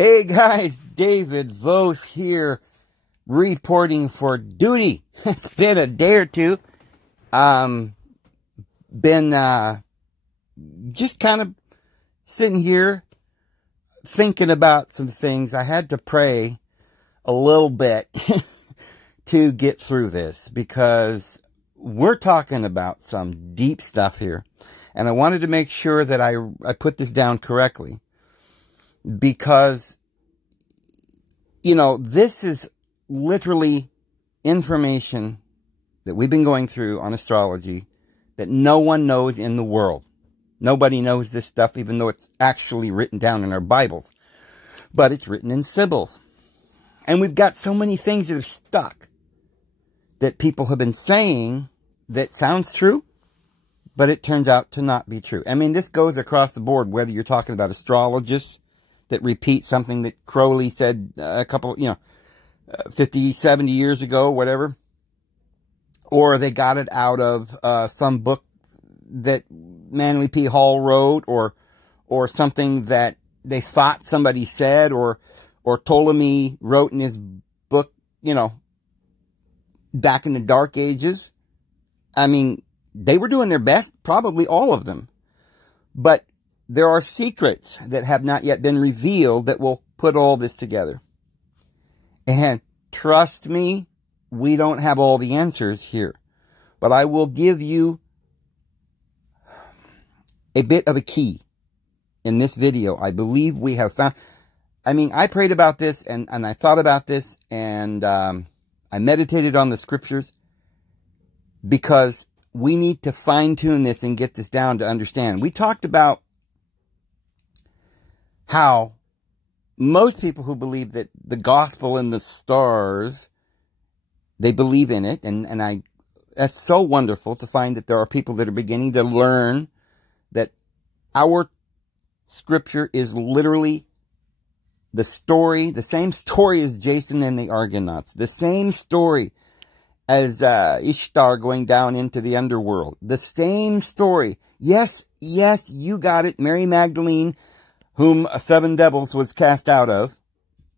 Hey guys, David Vos here, reporting for duty. It's been a day or two. Been just kind of sitting here thinking about some things. I had to pray a little bit to get through this because we're talking about some deep stuff here. And I wanted to make sure that I put this down correctly. Because, you know, this is literally information that we've been going through on astrology that no one knows in the world. Nobody knows this stuff, even though it's actually written down in our Bibles. But it's written in symbols. And we've got so many things that are stuck that people have been saying that sounds true, but it turns out to not be true. I mean, this goes across the board, whether you're talking about astrologists that repeat something that Crowley said a couple, 50, 70 years ago, whatever. Or they got it out of some book that Manly P. Hall wrote, or something that they thought somebody said, or Ptolemy wrote in his book, back in the Dark Ages. I mean, they were doing their best, probably all of them. But there are secrets that have not yet been revealed that will put all this together. And trust me, we don't have all the answers here. But I will give you a bit of a key in this video. I believe we have found. I mean, I prayed about this and I thought about this and I meditated on the scriptures because we need to fine-tune this and get this down to understand. We talked about how most people who believe that the gospel and the stars, they believe in it. And that's so wonderful to find that there are people that are beginning to learn that our scripture is literally the story, the same story as Jason and the Argonauts, the same story as Ishtar going down into the underworld, the same story. Yes, you got it. Mary Magdalene, whom 7 devils was cast out of.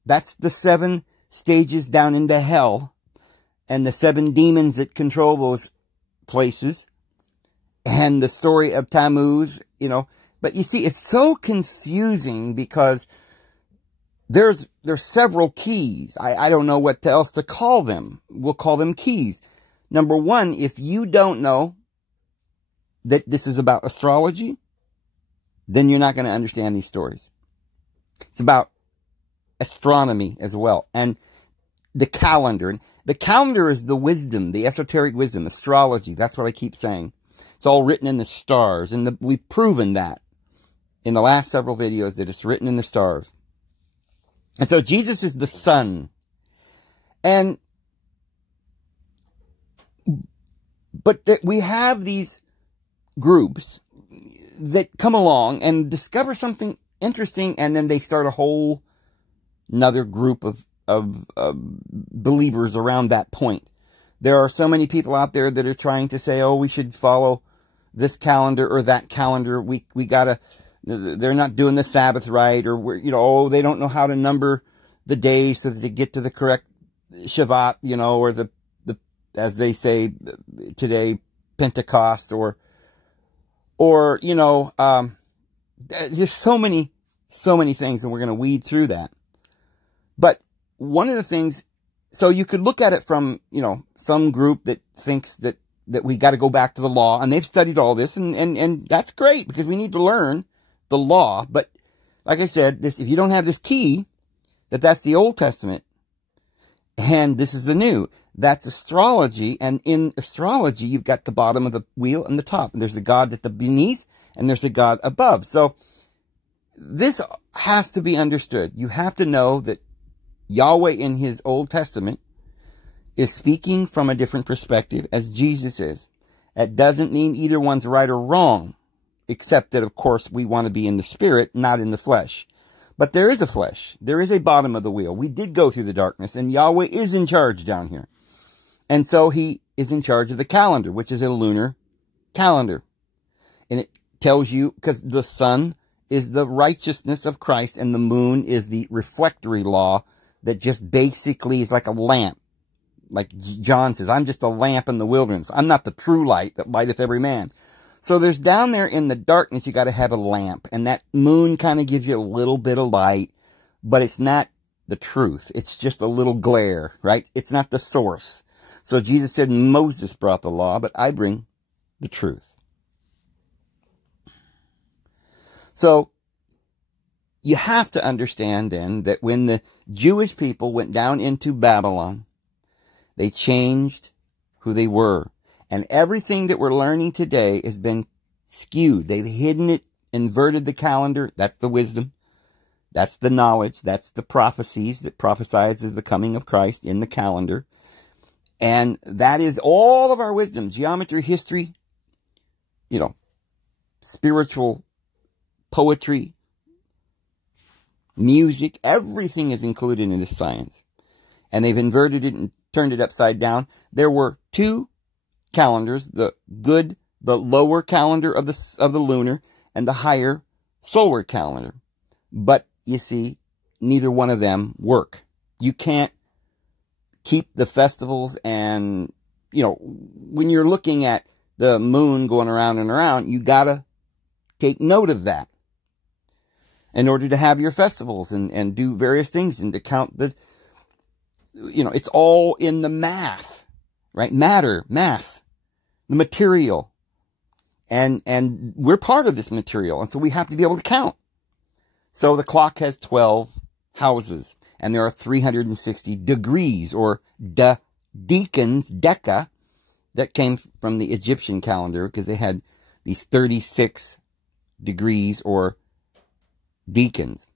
That's the 7 stages down into hell. And the 7 demons that control those places. And the story of Tammuz, But you see, it's so confusing because there's several keys. I don't know what else to call them. We'll call them keys. Number 1, if you don't know that this is about astrology, then you're not going to understand these stories. It's about astronomy as well. And the calendar. And the calendar is the wisdom, the esoteric wisdom, astrology. That's what I keep saying. It's all written in the stars. And we've proven that in the last several videos that it's written in the stars. And so Jesus is the sun. But we have these groups that come along and discover something interesting, and then they start a whole another group of believers around that point. There are so many people out there that are trying to say, oh, we should follow this calendar or that calendar. We gotta, they're not doing the Sabbath right, or oh, they don't know how to number the days so that they get to the correct Shabbat, or the as they say today, Pentecost, or just so many things, and we're going to weed through that. But one of the things, so you could look at it from, some group that thinks that we got to go back to the law, and they've studied all this, and that's great because we need to learn the law. But like I said, if you don't have this key, that's the Old Testament, and this is the New. That's astrology, and in astrology, you've got the bottom of the wheel and the top, and there's a God at the beneath, and there's a God above. So this has to be understood. You have to know that Yahweh in his Old Testament is speaking from a different perspective as Jesus is. That doesn't mean either one's right or wrong, except that, of course, we want to be in the spirit, not in the flesh. But there is a flesh. There is a bottom of the wheel. We did go through the darkness, and Yahweh is in charge down here. And so he is in charge of the calendar, which is a lunar calendar. And it tells you, because the sun is the righteousness of Christ, and the moon is the reflectory law that just basically is like a lamp. Like John says, I'm just a lamp in the wilderness. I'm not the true light that lighteth every man. So there's down there in the darkness, you got to have a lamp. And that moon kind of gives you a little bit of light, but it's not the truth. It's just a little glare, right? It's not the source. So Jesus said, Moses brought the law, but I bring the truth. So you have to understand then that when the Jewish people went down into Babylon, they changed who they were. And everything that we're learning today has been skewed. They've hidden it, inverted the calendar. That's the wisdom. That's the knowledge. That's the prophecies that prophesies of the coming of Christ in the calendar. And that is all of our wisdom. Geometry, history, spiritual poetry, music, everything is included in this science. And they've inverted it and turned it upside down. There were two calendars, the lower calendar of the lunar and the higher solar calendar. But you see, neither one of them work. You can't keep the festivals and, when you're looking at the moon going around and around, you gotta take note of that in order to have your festivals and do various things and to count the, it's all in the math, right? Matter, math, the material. And we're part of this material. And so we have to be able to count. So the clock has 12 houses and there are 360 degrees or decans, deca, that came from the Egyptian calendar because they had these 36 degrees or decans.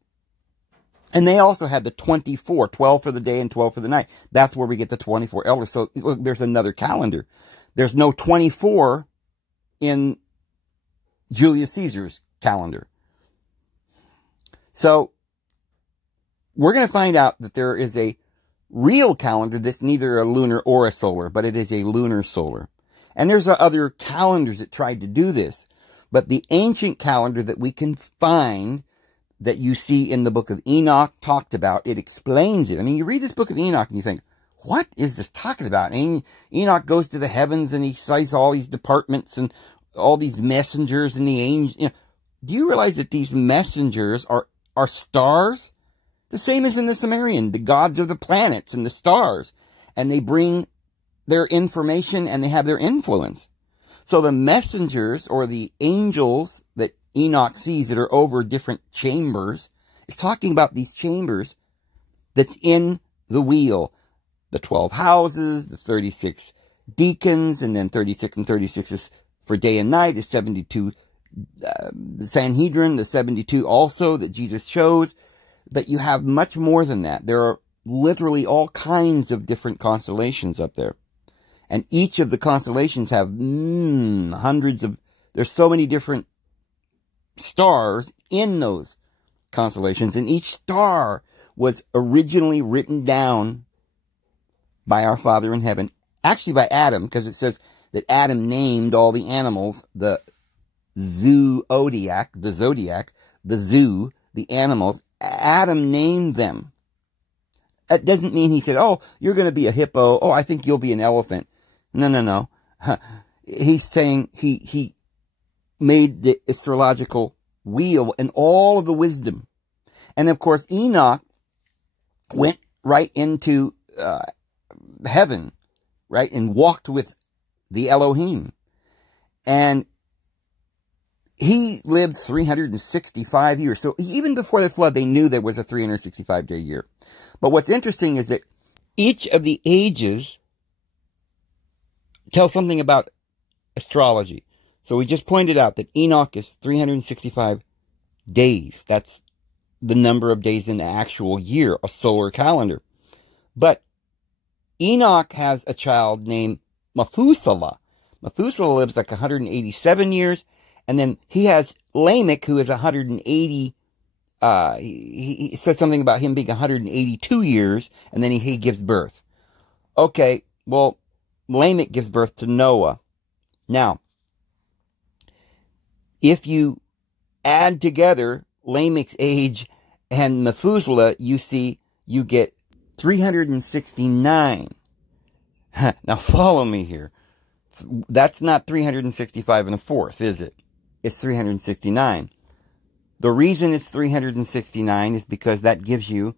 And they also had the 24, 12 for the day and 12 for the night. That's where we get the 24 elders. So look, there's another calendar. There's no 24 in Julius Caesar's calendar. So we're going to find out that there is a real calendar that's neither a lunar or a solar, but it is a lunar solar. And there's other calendars that tried to do this. But the ancient calendar that we can find that you see in the book of Enoch talked about, it explains it. I mean, you read this book of Enoch and you think, what is this talking about? And Enoch goes to the heavens and he sees all these departments and all these messengers and the angels. Do you realize that these messengers are stars? The same as in the Sumerian. The gods are the planets and the stars. And they bring their information and they have their influence. So the messengers or the angels that Enoch sees that are over different chambers is talking about these chambers that's in the wheel. The 12 houses, the 36 deacons, and then 36 and 36 is for day and night, is 72, the Sanhedrin, the 72 also that Jesus chose. But you have much more than that. There are literally all kinds of different constellations up there. And each of the constellations have hundreds of, there's so many different stars in those constellations. And each star was originally written down by our Father in heaven. Actually by Adam, because it says that Adam named all the animals, the zodiac, the animals. Adam named them. That doesn't mean he said, oh, you're going to be a hippo. Oh, I think you'll be an elephant. No. He's saying he made the astrological wheel and all of the wisdom. And of course, Enoch went right into heaven, right? And walked with the Elohim. And he lived 365 years. So even before the flood, they knew there was a 365-day year. But what's interesting is that each of the ages tell something about astrology. So we just pointed out that Enoch is 365 days. That's the number of days in the actual year, a solar calendar. But Enoch has a child named Methuselah. Methuselah lives like 187 years. And then he has Lamech, who is 180. He says something about him being 182 years. And then he gives birth. Okay, well, Lamech gives birth to Noah. Now, if you add together Lamech's age and Methuselah, you get 369. Now follow me here. That's not 365 and a fourth, is it? It's 369. The reason it's 369 is because that gives you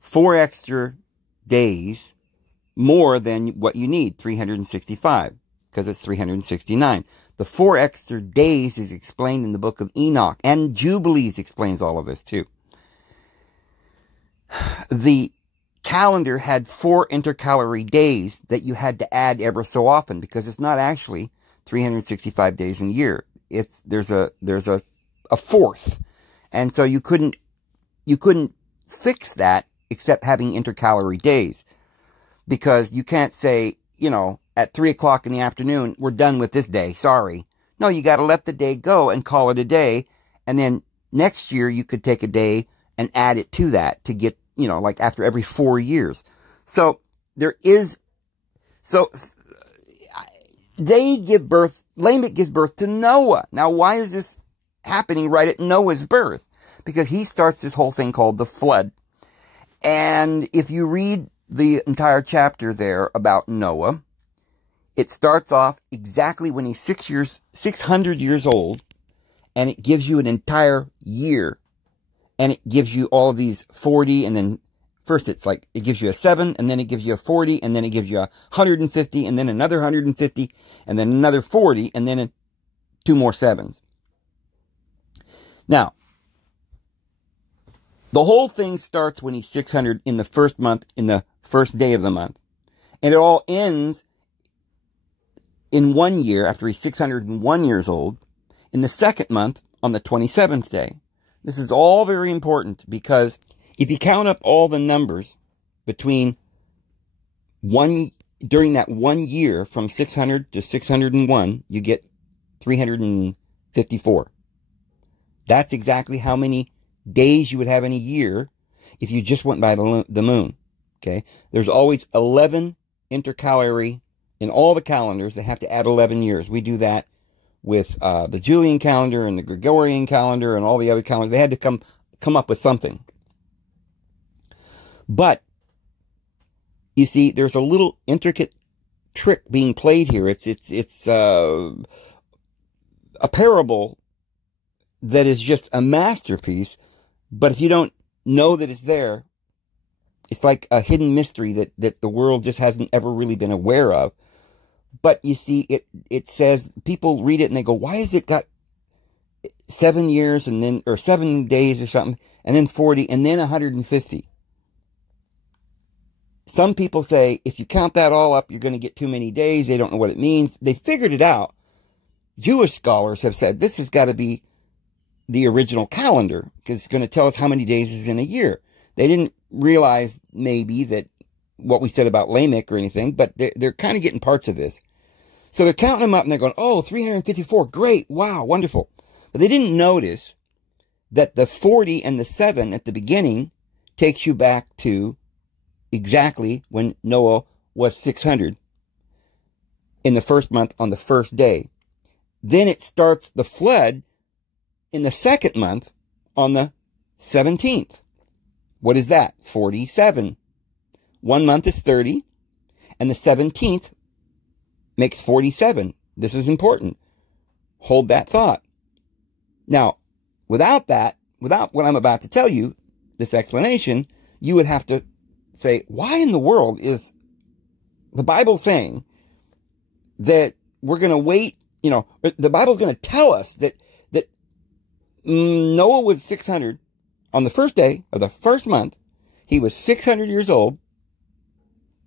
4 extra days more than what you need, 365, because it's 369. The 4 extra days is explained in the book of Enoch, and Jubilees explains all of this too. The calendar had 4 intercalary days that you had to add ever so often, because it's not actually 365 days in a year. There's a fourth, and so you couldn't fix that except having intercalary days, because you can't say, you know, at 3 o'clock in the afternoon, we're done with this day, sorry. No, you got to let the day go and call it a day, and then next year you could take a day and add it to that to get, you know, like after every 4 years. So they give birth, Lamech gives birth to Noah. Now, why is this happening right at Noah's birth? Because he starts this whole thing called the flood. And if you read the entire chapter there about Noah, it starts off exactly when he's 600 years old, and it gives you an entire year. And it gives you all of these 40, and then first it's like, it gives you a 7, and then it gives you a 40, and then it gives you a 150, and then another 150, and then another 40, and then 2 more 7s. Now, the whole thing starts when he's 600 in the first month, in the first day of the month. And it all ends in 1 year, after he's 601 years old, in the second month, on the 27th day. This is all very important, because if you count up all the numbers between during that 1 year from 600 to 601, you get 354. That's exactly how many days you would have in a year if you just went by the moon. Okay? There's always 11 intercalary in all the calendars. They have to add 11 years. We do that with the Julian calendar and the Gregorian calendar and all the other calendars. They had to come up with something. But, you see, there's a little intricate trick being played here. It's a parable that is just a masterpiece, but if you don't know that it's there, it's like a hidden mystery that the world just hasn't ever really been aware of. But you see, it says, people read it and they go, why has it got 7 years and then, or 7 days or something, and then 40, and then 150? Some people say, if you count that all up, you're going to get too many days. They don't know what it means. They figured it out. Jewish scholars have said, this has got to be the original calendar, because it's going to tell us how many days is in a year. They didn't realize, maybe, that what we said about Lamech or anything, but they're kind of getting parts of this. So they're counting them up and they're going, oh, 354, great, wow, wonderful. But they didn't notice that the 40 and the 7 at the beginning takes you back to exactly when Noah was 600 in the first month on the first day. Then it starts the flood in the second month on the 17th. What is that? 47. 1 month is 30, and the 17th makes 47. This is important. Hold that thought. Now, without that, without what I'm about to tell you, this explanation, you would have to say, why in the world is the Bible saying that we're going to wait, you know, the Bible's going to tell us that Noah was 600 on the first day of the first month. He was 600 years old.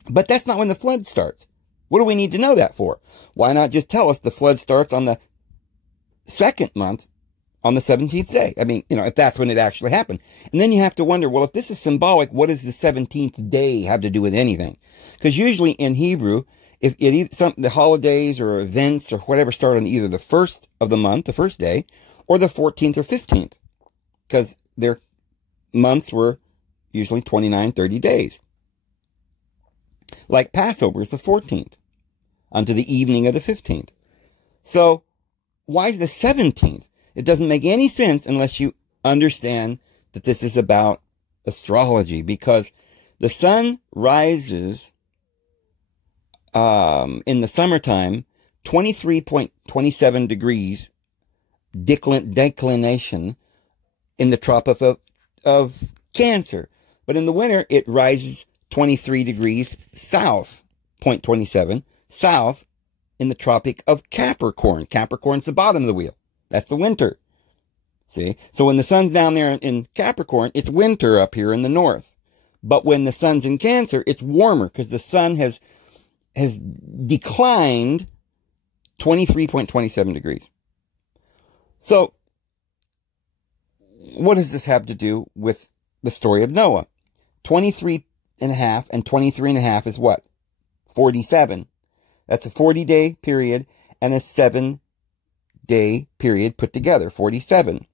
But that's not when the flood starts. What do we need to know that for? Why not just tell us the flood starts on the second month on the 17th day? I mean, you know, if that's when it actually happened. And then you have to wonder, well, if this is symbolic, what does the 17th day have to do with anything? Because usually in Hebrew, if the holidays or events or whatever start on either the first of the month, the first day, or the 14th or 15th. Because their months were usually 29, 30 days. Like Passover is the 14th, unto the evening of the 15th. So, why the 17th? It doesn't make any sense unless you understand that this is about astrology, because the sun rises in the summertime 23.27 degrees declination in the tropic of Cancer. But in the winter, it rises 23 degrees south, 0.27, south in the Tropic of Capricorn. Capricorn's the bottom of the wheel. That's the winter. See? So when the sun's down there in Capricorn, it's winter up here in the north. But when the sun's in Cancer, it's warmer because the sun has declined 23.27 degrees. So what does this have to do with the story of Noah? 23 and a half and 23 and a half is what? 47. That's a 40-day period and a 7-day period put together, 47.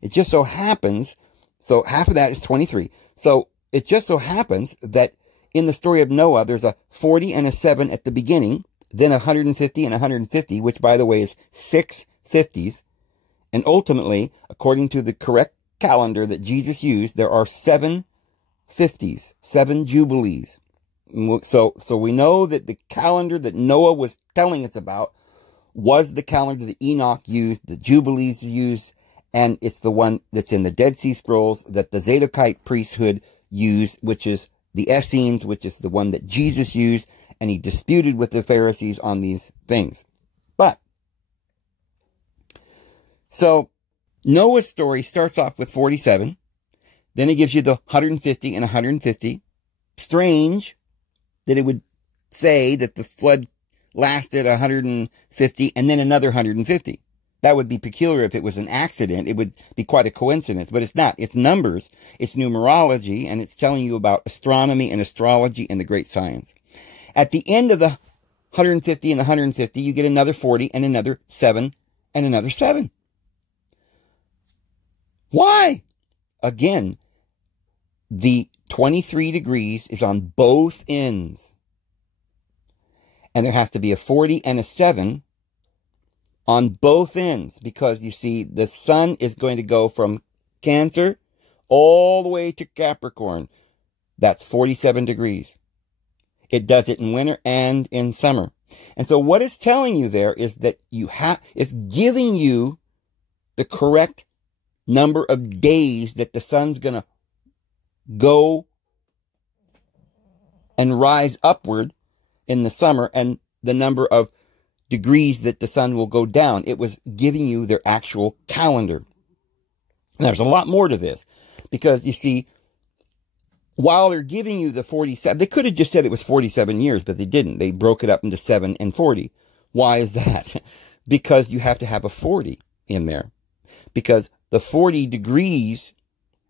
It just so happens, so half of that is 23. So it just so happens that in the story of Noah, there's a 40 and a 7 at the beginning, then 150 and 150, which by the way is 6 50s. And ultimately, according to the correct calendar that Jesus used, there are 7 50s, 7 jubilees. So we know that the calendar that Noah was telling us about was the calendar that Enoch used, the jubilees used, and it's the one that's in the Dead Sea Scrolls that the zadokite priesthood used, which is the Essenes, which is the one that Jesus used, and he disputed with the Pharisees on these things. But, so, Noah's story starts off with 47, then it gives you the 150 and 150. Strange that it would say that the flood lasted 150 and then another 150. That would be peculiar if it was an accident. It would be quite a coincidence, but it's not. It's numbers, it's numerology, and it's telling you about astronomy and astrology and the great science. At the end of the 150 and the 150, you get another 40 and another 7 and another 7. Why? Again, the 23 degrees is on both ends. And there has to be a 40 and a 7 on both ends, because you see, the sun is going to go from Cancer all the way to Capricorn. That's 47 degrees. It does it in winter and in summer. And so what it's telling you there is that it's giving you the correct number of days that the sun's going to go and rise upward in the summer, and the number of degrees that the sun will go down. It was giving you their actual calendar. And there's a lot more to this, because you see, while they're giving you the 47, they could have just said it was 47 years, but they didn't. They broke it up into 7 and 40. Why is that? Because you have to have a 40 in there. Because the 40 degrees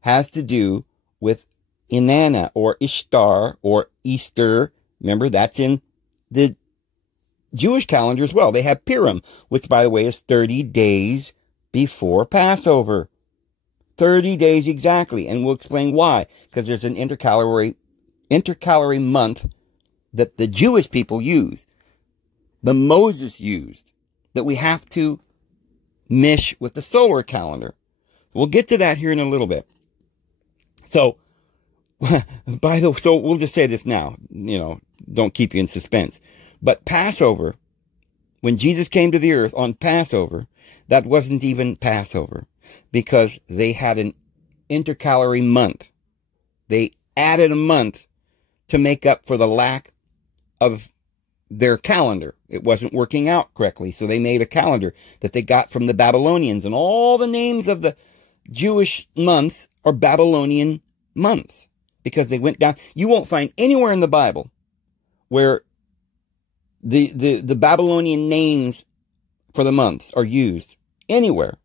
has to do with Inanna or Ishtar or Easter. Remember, that's in the Jewish calendar as well. They have Purim, which, by the way, is 30 days before Passover. 30 days exactly. And we'll explain why. Because there's an intercalary month that the Jewish people use, the Moses used, that we have to mish with the solar calendar. We'll get to that here in a little bit. So, so we'll just say this now, don't keep you in suspense. But Passover, when Jesus came to the earth on Passover, that wasn't even Passover, because they had an intercalary month. They added a month to make up for the lack of their calendar. It wasn't working out correctly, so they made a calendar that they got from the Babylonians, and all the names of the Jewish months are Babylonian months, because they went down. You won't find anywhere in the Bible where the Babylonian names for the months are used anywhere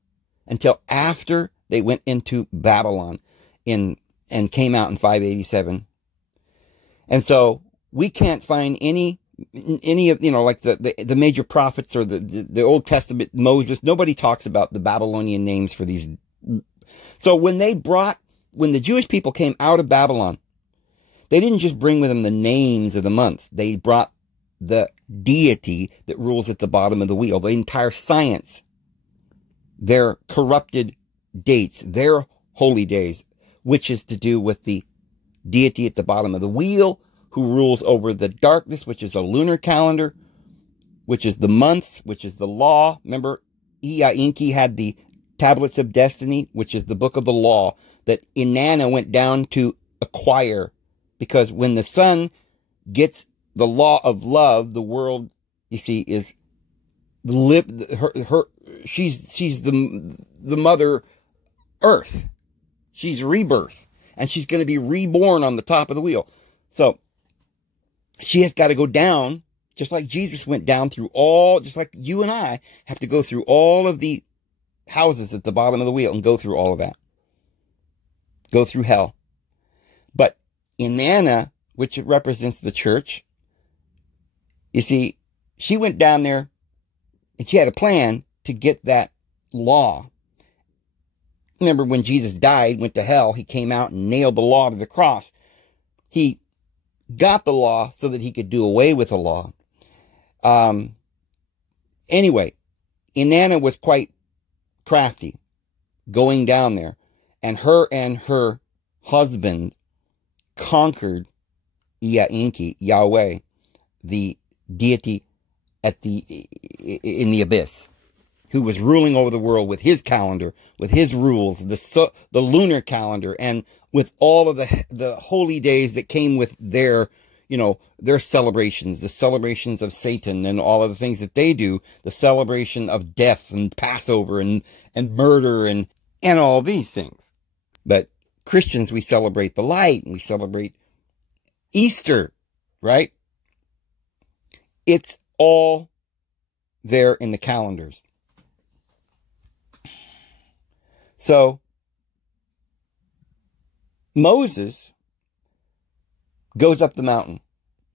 until after they went into Babylon and came out in 587. And so we can't find any of, like the major prophets or the Old Testament, Moses. Nobody talks about the Babylonian names for these. So when the Jewish people came out of Babylon, they didn't just bring with them the names of the months. They brought the deity that rules at the bottom of the wheel, the entire science their corrupted dates, their holy days, which is to do with the deity at the bottom of the wheel, who rules over the darkness, which is a lunar calendar, which is the months, which is the law. Remember, Enki had the Tablets of Destiny, which is the book of the law, that Inanna went down to acquire. Because when the sun gets the law of love, the world, you see, is she's the mother earth. She's rebirth. And she's going to be reborn on the top of the wheel. So, she has got to go down, just like Jesus went down through all, just like you and I have to go through all of the houses at the bottom of the wheel and go through all of that. Go through hell. But Inanna, which represents the church, you see, she went down there and she had a plan to get that law. Remember when Jesus died, went to hell, he came out and nailed the law to the cross. He got the law so that he could do away with the law. Anyway, Inanna was quite crafty going down there, and her husband conquered Enki, Yahweh, the deity in the abyss, who was ruling over the world with his calendar, with his rules, the lunar calendar, and with all of the holy days that came with their, their celebrations, the celebrations of Satan and all of the things that they do, the celebration of death and Passover and murder and all these things. But Christians, we celebrate the light and we celebrate Easter, right? It's all there in the calendars. So, Moses goes up the mountain.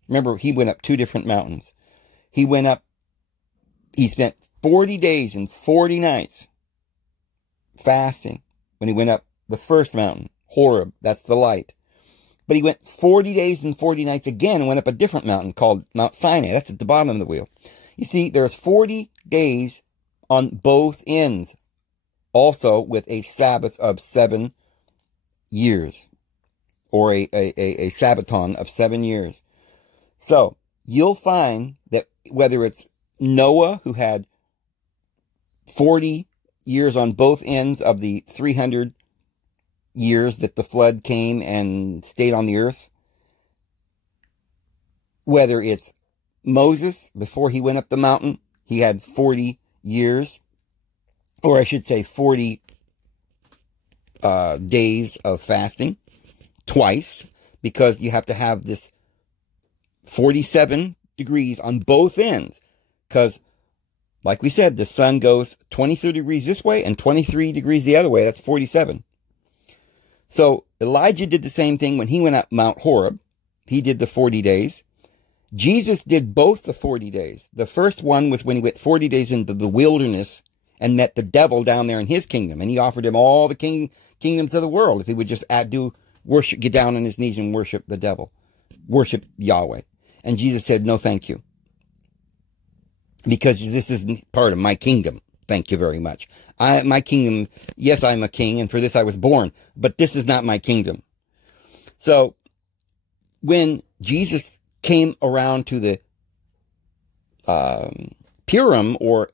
Remember, he went up 2 different mountains. He spent 40 days and 40 nights fasting when he went up the first mountain, Horeb, that's the light. But he went 40 days and 40 nights again and went up a different mountain called Mount Sinai. That's at the bottom of the wheel. You see, there's 40 days on both ends. Also with a Sabbath of 7 years. Or a Sabbaton of 7 years. So, you'll find that whether it's Noah, who had 40 years on both ends of the 300 years that the flood came and stayed on the earth, whether it's Moses, before he went up the mountain, he had 40 years, or I should say 40 days of fasting, twice, because you have to have this 47 degrees on both ends, because, like we said, the sun goes 23 degrees this way and 23 degrees the other way. That's 47. So, Elijah did the same thing when he went up Mount Horeb. He did the 40 days. Jesus did both the 40 days. The first one was when he went 40 days into the wilderness and met the devil down there in his kingdom. And he offered him all the kingdoms of the world if he would just get down on his knees and worship the devil. Worship Yahweh. And Jesus said, no, thank you. Because this isn't part of my kingdom. Thank you very much. My kingdom, yes, I'm a king, and for this I was born. But this is not my kingdom. So, when Jesus came around to the Purim, or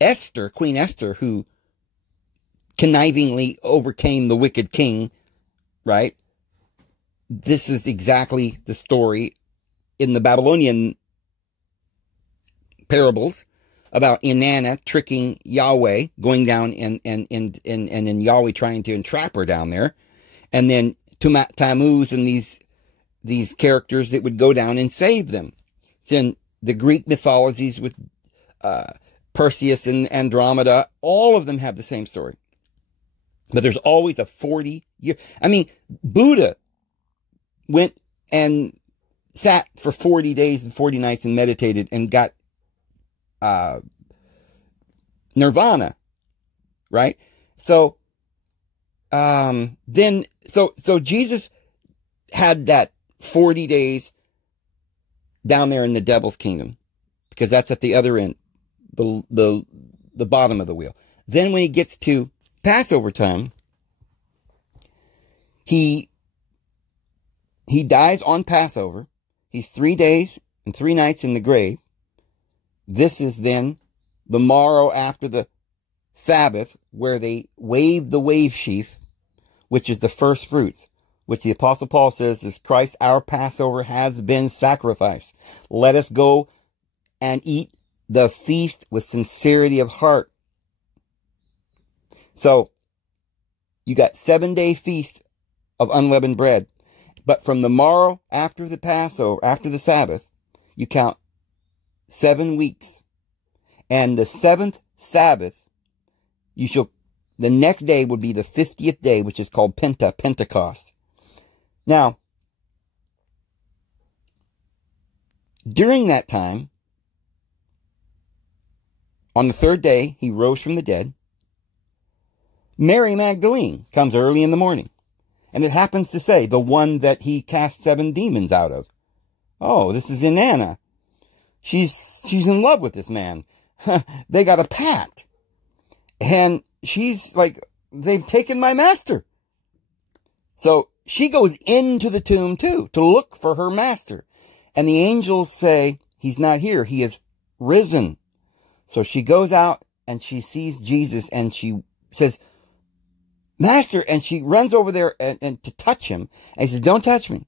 Esther, Queen Esther, who connivingly overcame the wicked king, right? This is exactly the story in the Babylonian parables about Inanna tricking Yahweh, going down and Yahweh trying to entrap her down there. And then Tammuz and these characters that would go down and save them. It's in the Greek mythologies with Perseus and Andromeda. All of them have the same story. But there's always a 40-year... I mean, Buddha went and sat for 40 days and 40 nights and meditated and got nirvana, right? So, so Jesus had that 40 days down there in the devil's kingdom, because that's at the other end, the bottom of the wheel. Then when he gets to Passover time, he dies on Passover. He's 3 days and 3 nights in the grave. This is then the morrow after the Sabbath, where they wave the wave sheaf, which is the first fruits, which the Apostle Paul says is Christ, our Passover, has been sacrificed. Let us go and eat the feast with sincerity of heart. So, you got 7-day feast of unleavened bread. But from the morrow after the Passover, after the Sabbath, you count 7 weeks. And the 7th Sabbath, the next day would be the 50th day, which is called Pentecost. Now, during that time, on the 3rd day, he rose from the dead. Mary Magdalene comes early in the morning. And it happens to say, the one that he cast 7 demons out of. Oh, this is Inanna. She's in love with this man. They got a pact. And she's like, they've taken my master. So she goes into the tomb too, to look for her master. And the angels say, he's not here, he is risen. So she goes out and she sees Jesus and she says, Master, and she runs over there and to touch him. And he says, don't touch me.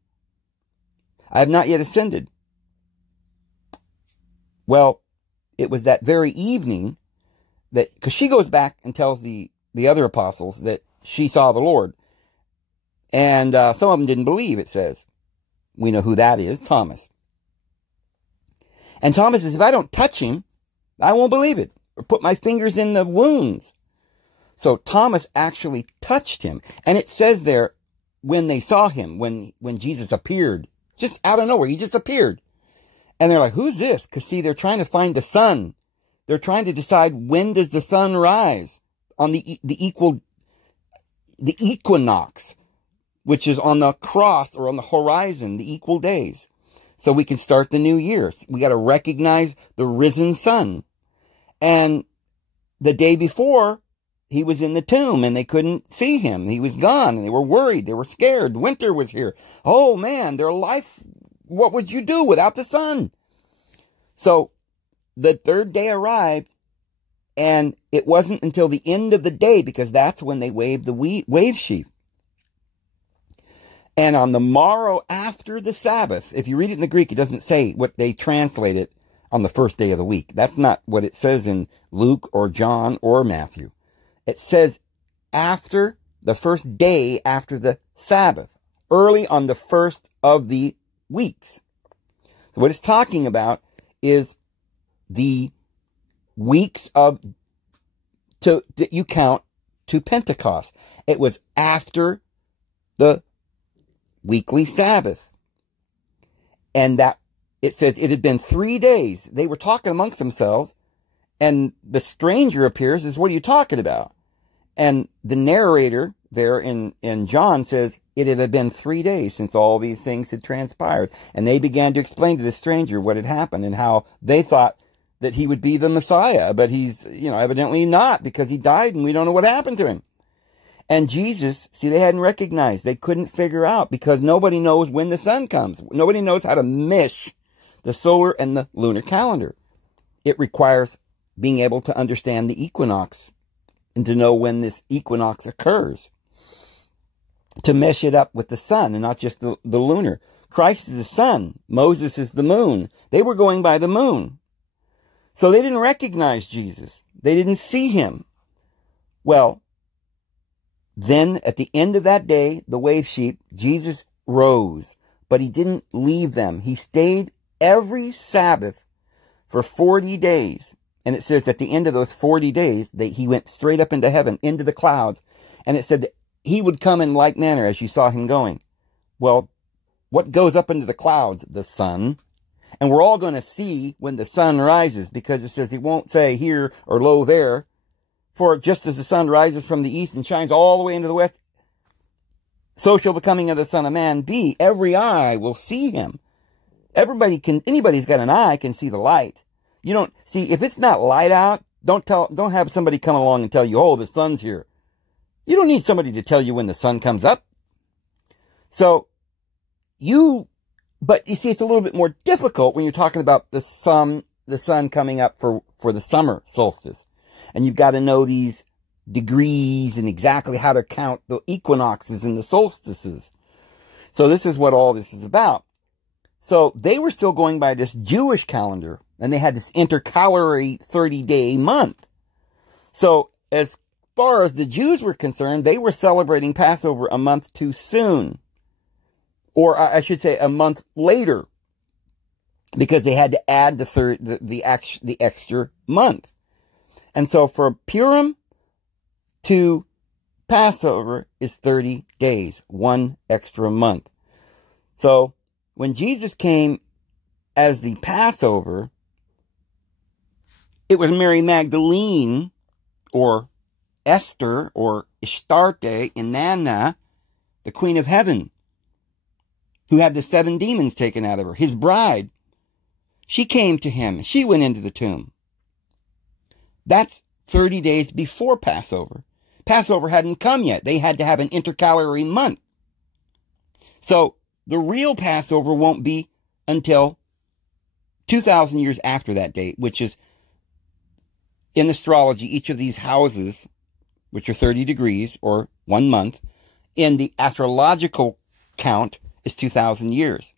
I have not yet ascended. Well, it was that very evening that, because she goes back and tells the other apostles that she saw the Lord. And some of them didn't believe, it says. We know who that is, Thomas. And Thomas says, if I don't touch him, I won't believe it, or put my fingers in the wounds. So Thomas actually touched him. And it says there, when they saw him, when Jesus appeared, just out of nowhere, he just appeared. And they're like, who's this? Because see, they're trying to find the sun. They're trying to decide, when does the sun rise on the equinox, which is on the cross or on the horizon, the equal days. So we can start the new year. We got to recognize the risen sun. And the day before, he was in the tomb and they couldn't see him. He was gone and they were worried. They were scared. Winter was here. Oh man, their life, what would you do without the sun? So the 3rd day arrived and it wasn't until the end of the day, because that's when they waved the wave sheaf. And on the morrow after the Sabbath, if you read it in the Greek, it doesn't say what they translate it on the 1st day of the week. That's not what it says in Luke or John or Matthew. It says after the 1st day after the Sabbath, early on the 1st of the weeks. So what it's talking about is the weeks of that you count to Pentecost. It was after the weekly Sabbath. And that it says it had been 3 days. They were talking amongst themselves, and the stranger appears and says, what are you talking about? And the narrator there in John says, it had been 3 days since all these things had transpired. And they began to explain to the stranger what had happened and how they thought that he would be the Messiah. But he's, evidently not, because he died and we don't know what happened to him. And Jesus, see, they hadn't recognized. They couldn't figure out, because nobody knows when the sun comes. Nobody knows how to mesh the solar and the lunar calendar. It requires being able to understand the equinox and to know when this equinox occurs, to mesh it up with the sun and not just the lunar. Christ is the sun. Moses is the moon. They were going by the moon. So they didn't recognize Jesus. They didn't see him. Well, then at the end of that day, the wave sheep, Jesus rose, but he didn't leave them. He stayed every Sabbath for 40 days. And it says at the end of those 40 days, he went straight up into heaven, into the clouds. And it said that he would come in like manner as you saw him going. Well, what goes up into the clouds? The sun. And we're all going to see when the sun rises, because it says he won't say here or lo there. For just as the sun rises from the east and shines all the way into the west, so shall the coming of the Son of Man be. Every eye will see him. Anybody's got an eye can see the light. You don't see, if it's not light out Don't have somebody come along and tell you, oh, the sun's here. You don't need somebody to tell you when the sun comes up. So, but you see, it's a little bit more difficult when you're talking about the sun coming up for the summer solstice. And you've got to know these degrees and exactly how to count the equinoxes and the solstices. So this is what all this is about. So they were still going by this Jewish calendar, and they had this intercalary 30-day month. So as far as the Jews were concerned, they were celebrating Passover a month too soon. Or I should say a month later, because they had to add the extra month. And so for Purim to Passover is 30 days, one extra month. So when Jesus came as the Passover, it was Mary Magdalene, or Esther, or Astarte, Inanna, the Queen of Heaven, who had the 7 demons taken out of her, his bride. She came to him. She went into the tomb. That's 30 days before Passover. Passover hadn't come yet. They had to have an intercalary month. So the real Passover won't be until 2,000 years after that date, which is, in astrology, each of these houses, which are 30 degrees or 1 month, in the astrological count is 2,000 years.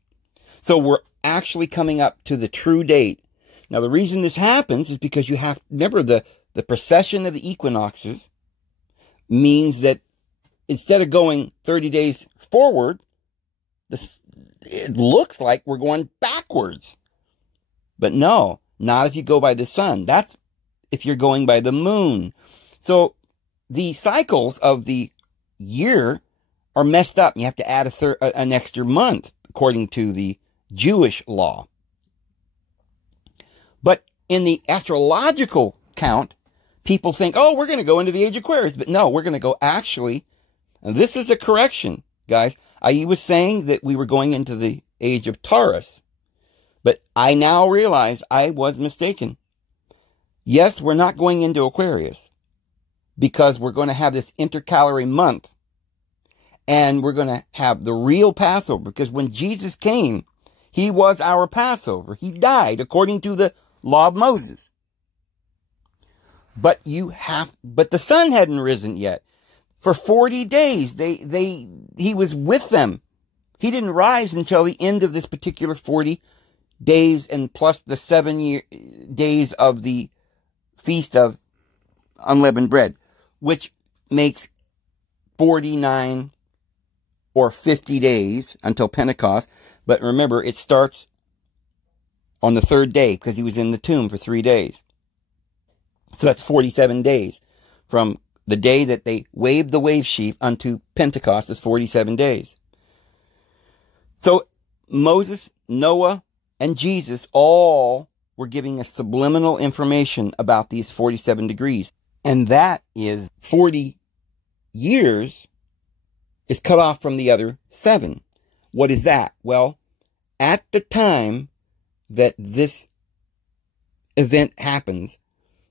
So we're actually coming up to the true date. Now, the reason this happens is because you have, remember, the precession of the equinoxes means that instead of going 30 days forward, it looks like we're going backwards. But no, not if you go by the sun. That's if you're going by the moon. So the cycles of the year are messed up. You have to add an extra month, according to the Jewish law. But in the astrological count, people think, oh, we're going to go into the age of Aquarius. But no, we're going to go actually, and this is a correction, guys. I was saying that we were going into the age of Taurus. But I now realize I was mistaken. Yes, we're not going into Aquarius, because we're going to have this intercalary month. And we're going to have the real Passover, because when Jesus came, he was our Passover. He died according to the law of Moses. But the sun hadn't risen yet. For 40 days, he was with them. He didn't rise until the end of this particular 40 days, and plus the 7 days of the Feast of Unleavened Bread, which makes 49 or 50 days until Pentecost. But remember, it starts on the 3rd day, because he was in the tomb for 3 days. So that's 47 days. From the day that they waved the wave sheaf unto Pentecost is 47 days. So Moses, Noah, and Jesus all were giving us subliminal information about these 47 degrees. And that is 40 years is cut off from the other 7. What is that? Well, at the time that this event happens,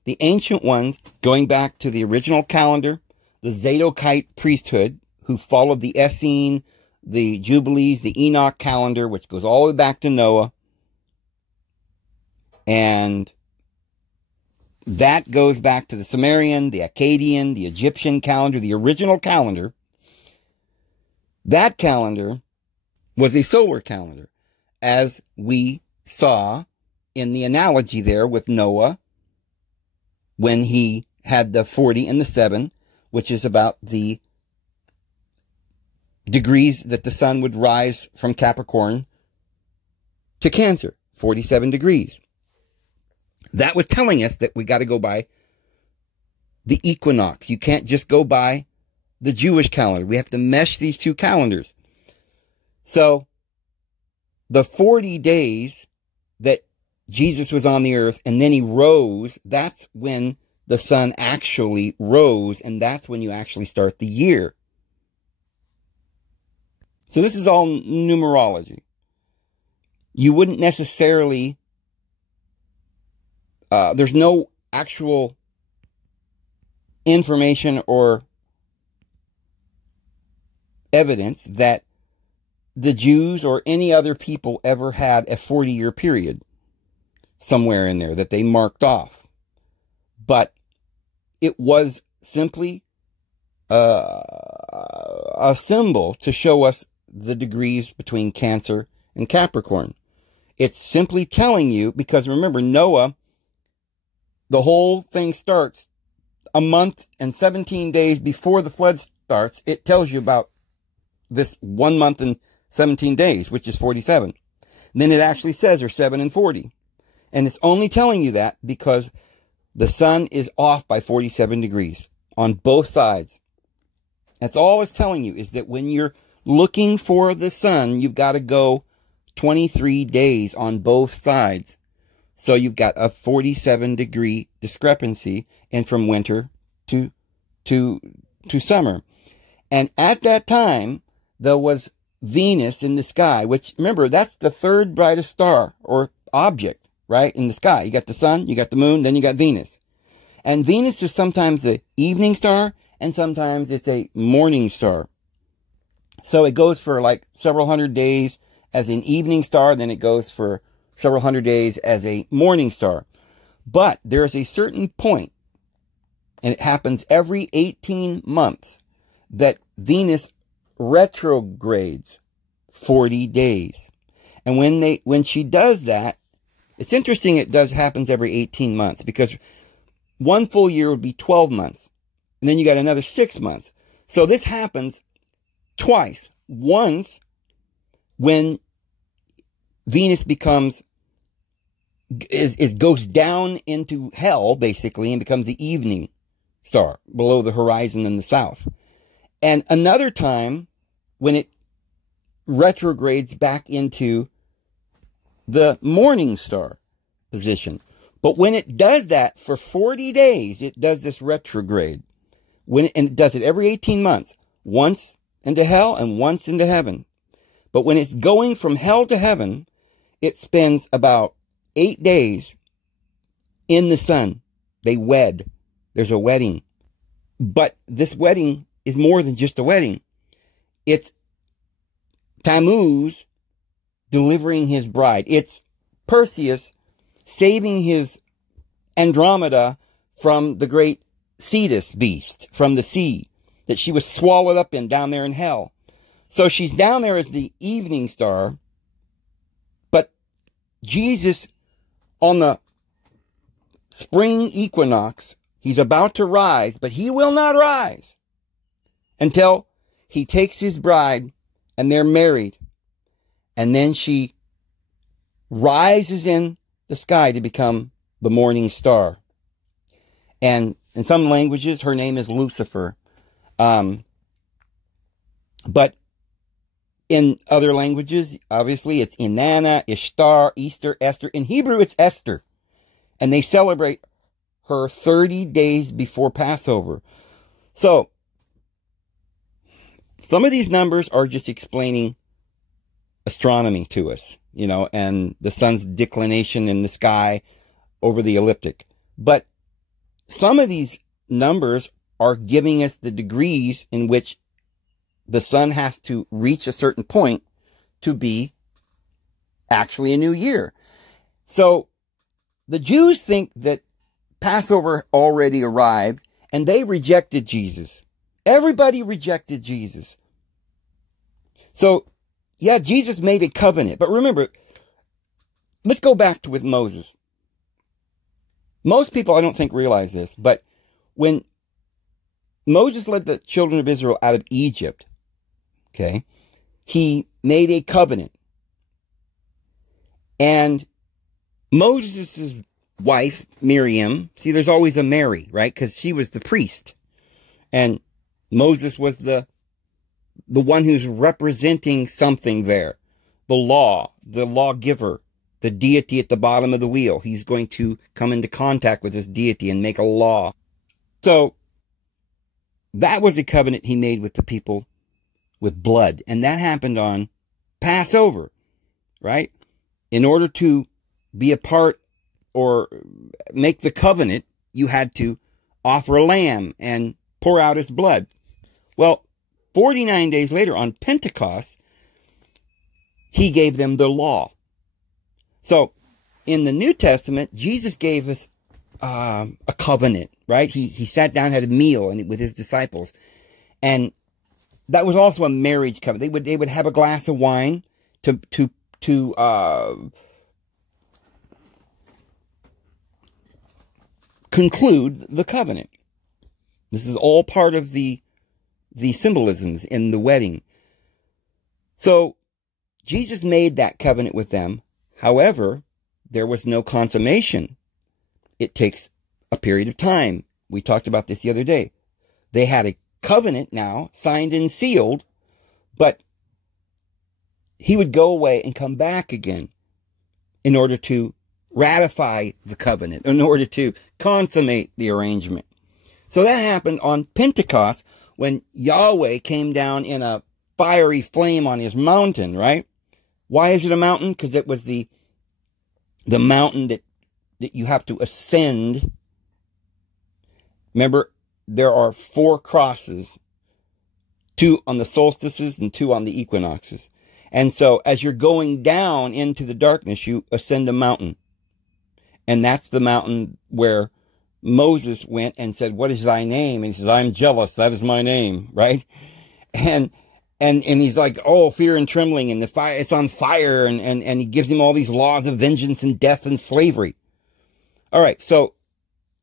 the ancient ones, going back to the original calendar, the zadokite priesthood, who followed the Essene, the Jubilees, the Enoch calendar, which goes all the way back to Noah, and that goes back to the Sumerian, the Akkadian, the Egyptian calendar, the original calendar. That calendar was a solar calendar, as we saw in the analogy there with Noah, when he had the 40 and the 7, which is about the degrees that the sun would rise from Capricorn to Cancer, 47 degrees. That was telling us that we got to go by the equinox. You can't just go by the Jewish calendar. We have to mesh these two calendars. So the 40 days that Jesus was on the earth and then he rose, that's when the sun actually rose, and that's when you actually start the year. So this is all numerology. You wouldn't necessarily, there's no actual information or evidence that the Jews or any other people ever had a 40-year period somewhere in there that they marked off. But it was simply a symbol to show us the degrees between Cancer and Capricorn. It's simply telling you, because remember, Noah, the whole thing starts a month and 17 days before the flood starts. It tells you about this 1 month and 17 days, which is 47. And then it actually says there's 7 and 40. And it's only telling you that because the sun is off by 47 degrees on both sides. That's all it's telling you, is that when you're looking for the sun, you've got to go 23 days on both sides. So you've got a 47-degree discrepancy and from winter to summer. And at that time, there was Venus in the sky, which, remember, that's the third brightest star or object, right, in the sky. You got the sun, you got the moon, then you got Venus. And Venus is sometimes the evening star, and sometimes it's a morning star. So it goes for like several hundred days as an evening star, then it goes for several hundred days as a morning star. But there is a certain point, and it happens every 18 months, that Venus retrogrades 40 days. And when she does that, it's interesting it happens every 18 months, because one full year would be 12 months. And then you got another 6 months. So this happens twice. Once when Venus goes down into hell, basically, and becomes the evening star below the horizon in the south. And another time when it retrogrades back into the morning star position. But when it does that for 40 days, it does this retrograde. And it does it every 18 months. Once into hell and once into heaven. But when it's going from hell to heaven, it spends about 8 days in the sun. They wed. There's a wedding. But this wedding is more than just a wedding. It's Tammuz delivering his bride. It's Perseus saving his Andromeda from the great Cetus beast from the sea that she was swallowed up in down there in hell. So she's down there as the evening star, but Jesus on the spring equinox, he's about to rise, but he will not rise until he takes his bride and they're married. And then she rises in the sky to become the morning star. And in some languages, her name is Lucifer. But in other languages, obviously, it's Inanna, Ishtar, Easter, Esther. In Hebrew, it's Esther. And they celebrate her 30 days before Passover. So, some of these numbers are just explaining astronomy to us, you know, and the sun's declination in the sky over the ecliptic. But some of these numbers are giving us the degrees in which the sun has to reach a certain point to be actually a new year. So the Jews think that Passover already arrived and they rejected Jesus. Everybody rejected Jesus. So, yeah, Jesus made a covenant. But remember, let's go back to with Moses. Most people, I don't think, realize this, but when Moses led the children of Israel out of Egypt, okay, he made a covenant. And Moses' wife, Miriam, see, there's always a Mary, right? Because she was the priest. And Moses was the one who's representing something there. The law, the lawgiver, the deity at the bottom of the wheel. He's going to come into contact with this deity and make a law. So, that was a covenant he made with the people with blood. And that happened on Passover, right? In order to be a part or make the covenant, you had to offer a lamb and pour out his blood. Well, 49 days later on Pentecost, he gave them the law. So in the New Testament, Jesus gave us a covenant, right? He sat down, had a meal with his disciples. And that was also a marriage covenant. They would have a glass of wine to conclude the covenant. This is all part of the symbolisms in the wedding. So Jesus made that covenant with them. However, there was no consummation. It takes a period of time. We talked about this the other day. They had a covenant now, signed and sealed, but he would go away and come back again in order to ratify the covenant, in order to consummate the arrangement. So that happened on Pentecost when Yahweh came down in a fiery flame on his mountain, right? Why is it a mountain? Because it was the mountain that you have to ascend. Remember, there are 4 crosses, 2 on the solstices and 2 on the equinoxes. And so as you're going down into the darkness, you ascend a mountain. And that's the mountain where Moses went and said, "What is thy name?" And he says, "I'm jealous. That is my name," right? And he's like, "Oh, fear and trembling, and the fire, it's on fire." And he gives him all these laws of vengeance and death and slavery. All right, so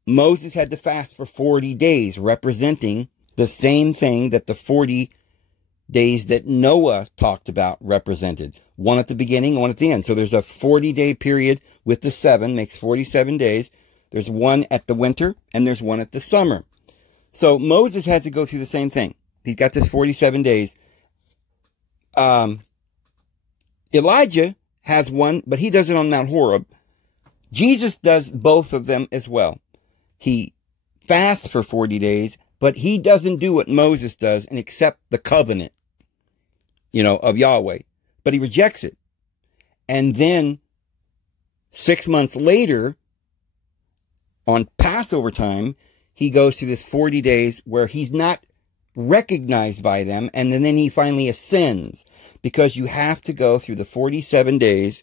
Moses had to fast for 40 days, representing the same thing that the 40 days that Noah talked about represented. One at the beginning, one at the end. So there's a 40-day period with the 7, makes 47 days. There's one at the winter, and there's one at the summer. So Moses has to go through the same thing. He's got this 47 days. Elijah has one, but he does it on Mount Horeb. Jesus does both of them as well. He fasts for 40 days, but he doesn't do what Moses does and accept the covenant, of Yahweh. But he rejects it. And then 6 months later, on Passover time, he goes through this 40 days where he's not recognized by them, and then he finally ascends, because you have to go through the 47 days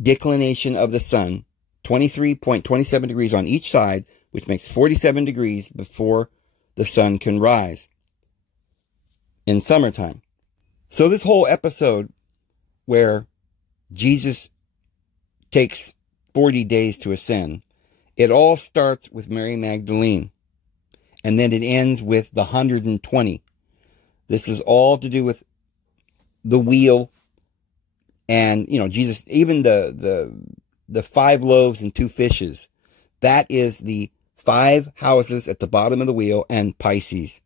declination of the sun, 23.27 degrees on each side, which makes 47 degrees before the sun can rise in summertime. So this whole episode where Jesus takes 40 days to ascend, it all starts with Mary Magdalene, and then it ends with the 120. This is all to do with the wheel, and Jesus, even the 5 loaves and 2 fishes, that is the 5 houses at the bottom of the wheel, and Pisces.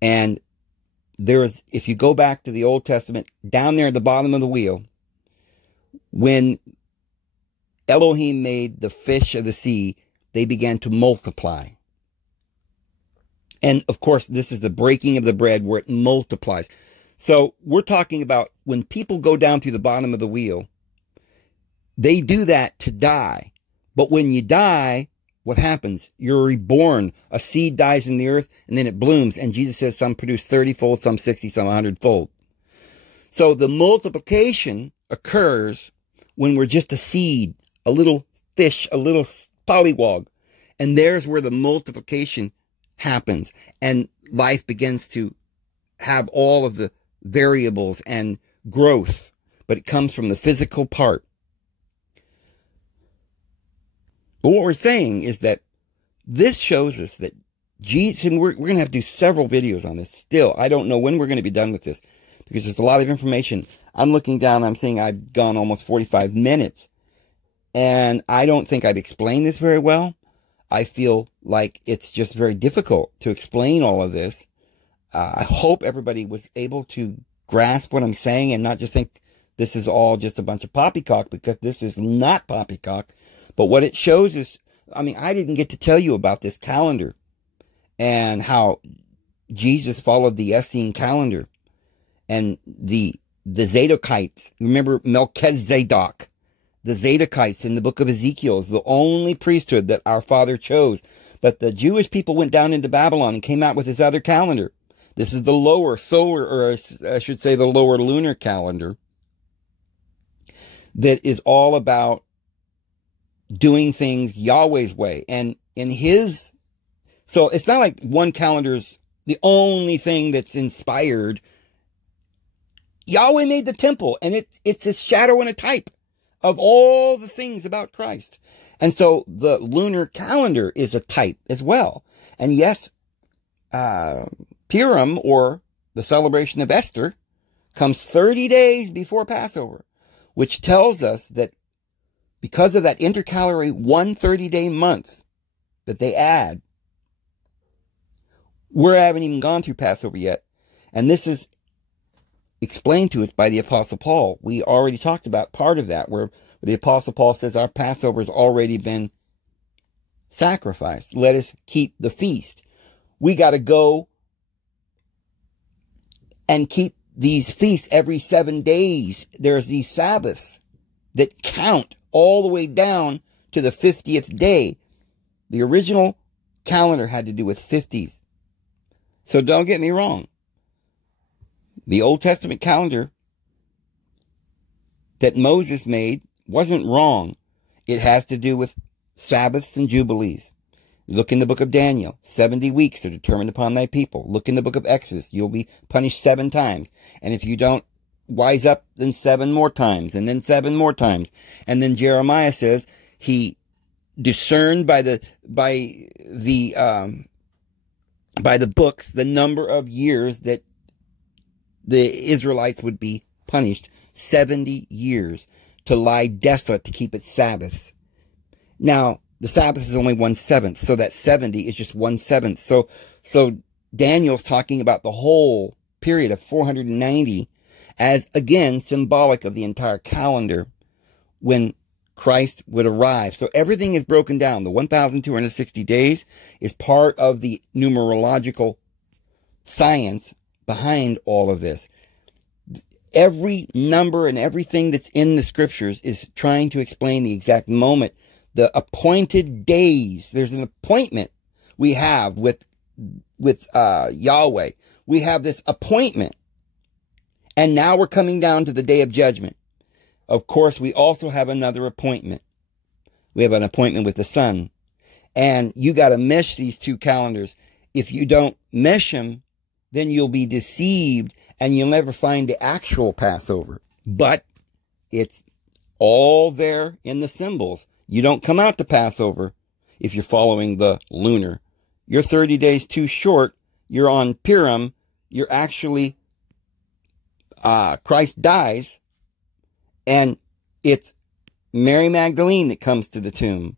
And if you go back to the Old Testament, down there at the bottom of the wheel, when Elohim made the fish of the sea, they began to multiply. And of course, this is the breaking of the bread where it multiplies. So we're talking about when people go down through the bottom of the wheel, they do that to die. But when you die, what happens? You're reborn. A seed dies in the earth, and then it blooms. And Jesus says some produce 30-fold, some 60, some 100-fold. So the multiplication occurs when we're just a seed, a little fish, a little pollywog. And there's where the multiplication happens. And life begins to have all of the variables and growth. But it comes from the physical part. But what we're saying is that this shows us that Jesus, and we're going to have to do several videos on this still. I don't know when we're going to be done with this, because there's a lot of information. I'm looking down, I'm seeing I've gone almost 45 minutes. And I don't think I've explained this very well. I feel like it's just very difficult to explain all of this. I hope everybody was able to grasp what I'm saying and not just think this is all just a bunch of poppycock, because this is not poppycock. But what it shows is, I didn't get to tell you about this calendar and how Jesus followed the Essene calendar and the zadokites. Remember Melchizedek, the Zadokites in the book of Ezekiel is the only priesthood that our Father chose. But the Jewish people went down into Babylon and came out with this other calendar. This is the lower solar, or I should say the lower lunar calendar, that is all about doing things Yahweh's way. And in his, so it's not like one calendar's the only thing that's inspired. Yahweh made the temple, and it's a shadow and a type of all the things about Christ. And so the lunar calendar is a type as well. And yes, Purim, or the celebration of Esther, comes 30 days before Passover, which tells us that because of that intercalary 130-day month that they add, we haven't even gone through Passover yet. And this is explained to us by the Apostle Paul. We already talked about part of that, where the Apostle Paul says our Passover has already been sacrificed. Let us keep the feast. We got to go and keep these feasts every 7 days. There's these Sabbaths that count all the way down to the 50th day. The original calendar had to do with 50s. So don't get me wrong. The Old Testament calendar that Moses made wasn't wrong. It has to do with Sabbaths and Jubilees. Look in the book of Daniel. 70 weeks are determined upon thy people. Look in the book of Exodus. You'll be punished 7 times. And if you don't wise up, then 7 more times, and then 7 more times. And then Jeremiah says he discerned by the books the number of years that the Israelites would be punished. 70 years to lie desolate, to keep its Sabbaths. Now, the Sabbath is only 1/7, so that 70 is just 1/7. So Daniel's talking about the whole period of 490 as, again, symbolic of the entire calendar when Christ would arrive. So everything is broken down. The 1,260 days is part of the numerological science behind all of this. Every number and everything that's in the scriptures is trying to explain the exact moment, the appointed days. There's an appointment we have with Yahweh. We have this appointment. And now we're coming down to the day of judgment. Of course, we also have another appointment. We have an appointment with the sun. And you got to mesh these two calendars. If you don't mesh them, then you'll be deceived and you'll never find the actual Passover. But it's all there in the symbols. You don't come out to Passover if you're following the lunar. You're 30 days too short. You're on Purim. You're actually, Christ dies. And it's Mary Magdalene that comes to the tomb.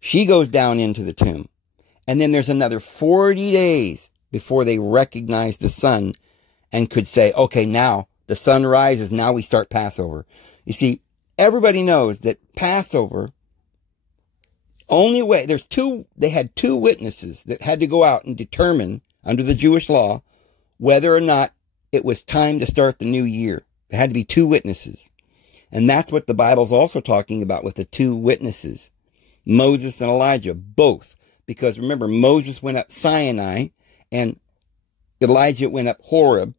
She goes down into the tomb. And then there's another 40 days before they recognize the sun and could say, okay, now the sun rises. Now we start Passover. You see, everybody knows that Passover, only way, they had 2 witnesses that had to go out and determine under the Jewish law whether or not it was time to start the new year. There had to be 2 witnesses. And that's what the Bible's also talking about with the 2 witnesses, Moses and Elijah, both. Because remember, Moses went up Sinai and Elijah went up Horeb.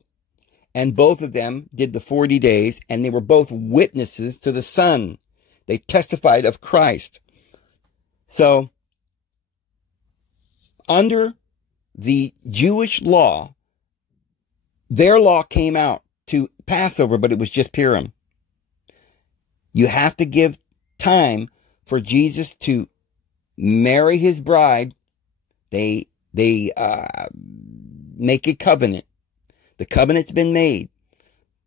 And both of them did the 40 days, and they were both witnesses to the sun. They testified of Christ. So, under the Jewish law, their law came out to Passover, but it was just Purim. You have to give time for Jesus to marry his bride. They make a covenant. The covenant's been made.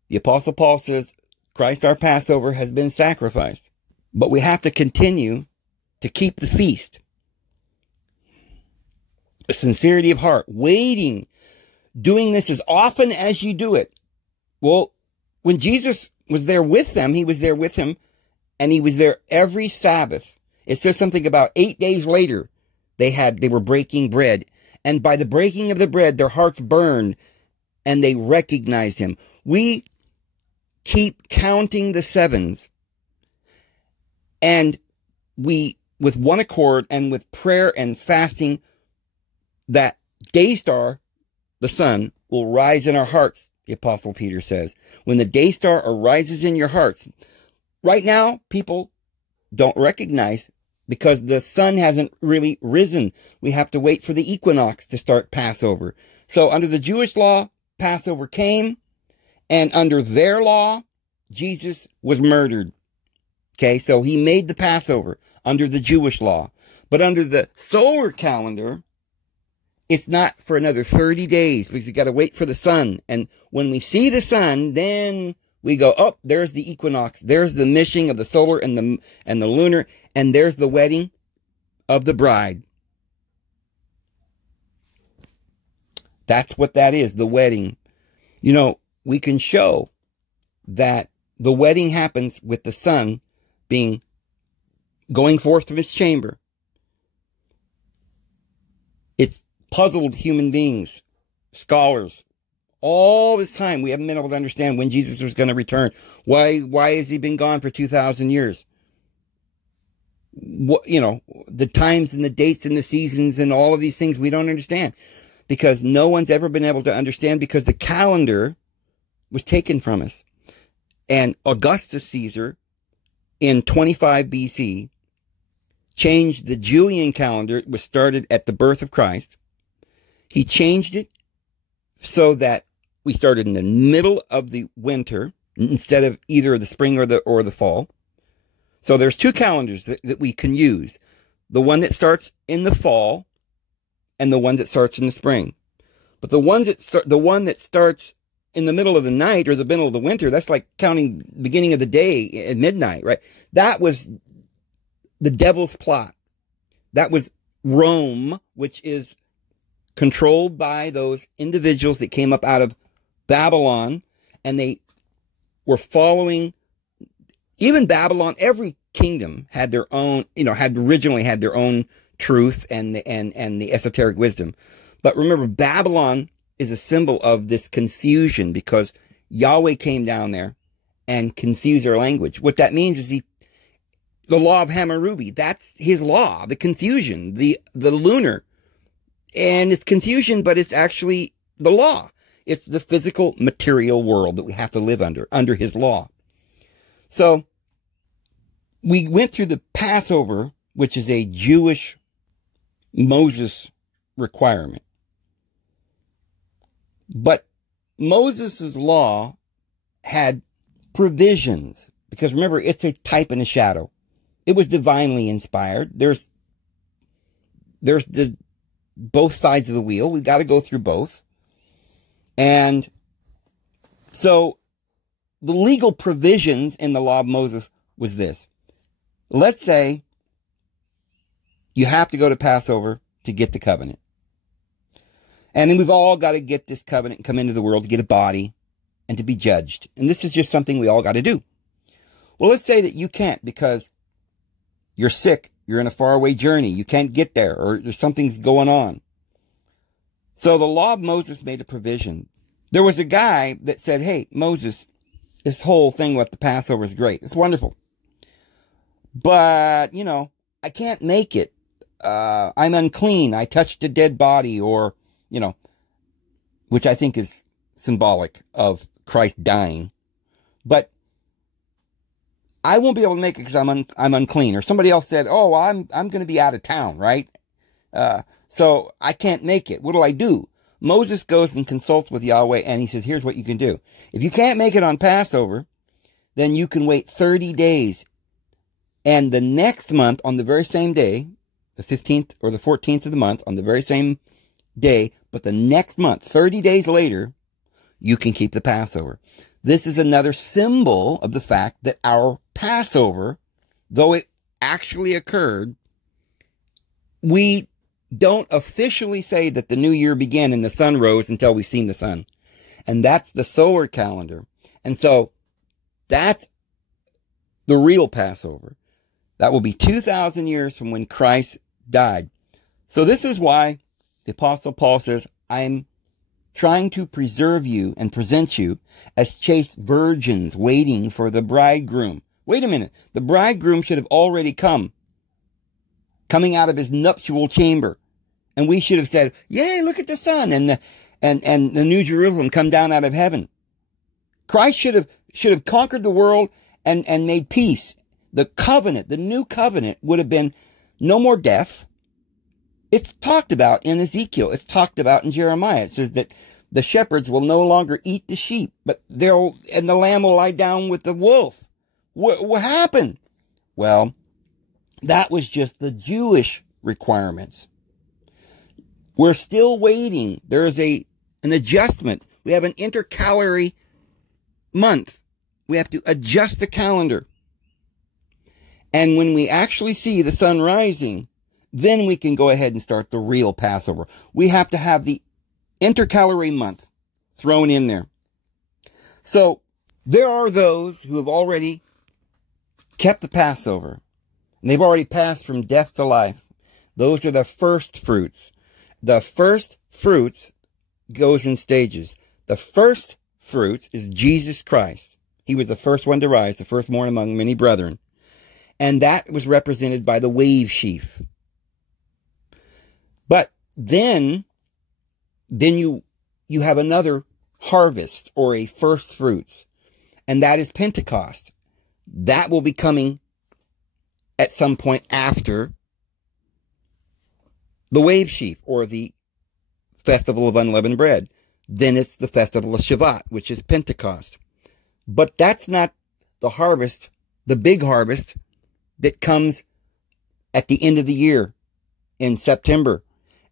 The Apostle Paul says, Christ our Passover has been sacrificed. But we have to continue to keep the feast. A sincerity of heart, waiting, doing this as often as you do it. Well, when Jesus was there with them, he was there with him, and he was there every Sabbath. It says something about 8 days later, they were breaking bread. And by the breaking of the bread, their hearts burned, and they recognized him. We keep counting the sevens. And we, with one accord and with prayer and fasting, that day star, the sun, will rise in our hearts, the Apostle Peter says. When the day star arises in your hearts. Right now, people don't recognize, because the sun hasn't really risen. We have to wait for the equinox to start Passover. So under the Jewish law, Passover came, and under their law, Jesus was murdered. Okay, so he made the Passover under the Jewish law. But under the solar calendar, it's not for another 30 days, because you got to wait for the sun. And when we see the sun, then we go, oh, there's the equinox. There's the mishing of the solar and the lunar. And there's the wedding of the bride. That's what that is, the wedding. You know, we can show that the wedding happens with the sun going forth from its chamber. It's puzzled human beings, scholars. All this time, we haven't been able to understand when Jesus was going to return. Why has he been gone for 2,000 years? What, you know, the times and the dates and the seasons and all of these things we don't understand, because no one's ever been able to understand, because the calendar was taken from us. And Augustus Caesar in 25 BC changed the Julian calendar. It was started at the birth of Christ. He changed it so that we started in the middle of the winter instead of either the spring or the fall. So there's two calendars that we can use. The one that starts in the fall and the one that starts in the spring. But the one that starts in the middle of the night or the middle of the winter, that's like counting the beginning of the day at midnight, right? That was the devil's plot. That was Rome, which is controlled by those individuals that came up out of Babylon, and they were following. Even Babylon, every kingdom had their own, had originally had their own truth and the esoteric wisdom. But remember, Babylon is a symbol of this confusion, because Yahweh came down there and confused their language. What that means is the law of Hammurabi, that's his law, the confusion, the lunar. And it's confusion, but it's actually the law. It's the physical material world that we have to live under his law. So we went through the Passover, which is a Jewish Moses requirement. But Moses' law had provisions, because remember, it's a type and a shadow. It was divinely inspired. There's the both sides of the wheel. We've got to go through both. And so the legal provisions in the law of Moses was this. Let's say you have to go to Passover to get the covenant. And then we've all got to get this covenant and come into the world to get a body and to be judged. And this is just something we all got to do. Well, let's say that you can't, because you're sick, you're in a faraway journey, you can't get there, or something's going on. So the law of Moses made a provision. There was a guy that said, hey, Moses, this whole thing with the Passover is great. It's wonderful. But, I can't make it. I'm unclean. I touched a dead body, or, which I think is symbolic of Christ dying. But I won't be able to make it because I'm unclean. Or somebody else said, oh, I'm going to be out of town, right? So I can't make it. What do I do? Moses goes and consults with Yahweh, and he says, here's what you can do. If you can't make it on Passover, then you can wait 30 days. And the next month, on the very same day, the 15th or the 14th of the month, on the very same day, but the next month, 30 days later, you can keep the Passover. This is another symbol of the fact that our Passover, though it actually occurred, we don't officially say that the new year began and the sun rose until we've seen the sun. And that's the solar calendar. And so that's the real Passover. That will be 2,000 years from when Christ died. So this is why the Apostle Paul says, I'm trying to preserve you and present you as chaste virgins waiting for the bridegroom. Wait a minute. The bridegroom should have already coming out of his nuptial chamber. And we should have said, yay, look at the sun and the New Jerusalem come down out of heaven. Christ should have conquered the world and made peace. The covenant, the new covenant would have been no more death. It's talked about in Ezekiel. It's talked about in Jeremiah. It says that the shepherds will no longer eat the sheep, but and the lamb will lie down with the wolf. What happened? Well, that was just the Jewish requirements. We're still waiting. There is an adjustment. We have an intercalary month. We have to adjust the calendar. And when we actually see the sun rising, then we can go ahead and start the real Passover. We have to have the intercalary month thrown in there. So there are those who have already kept the Passover. And they've already passed from death to life. Those are the first fruits. The first fruits goes in stages. The first fruits is Jesus Christ. He was the first one to rise, the firstborn among many brethren. And that was represented by the wave sheaf. But then you have another harvest or a first fruits. And that is Pentecost. That will be coming at some point after the wave sheaf or the festival of unleavened bread. Then it's the festival of Shavuot, which is Pentecost. But that's not the harvest, the big harvest that comes at the end of the year in September.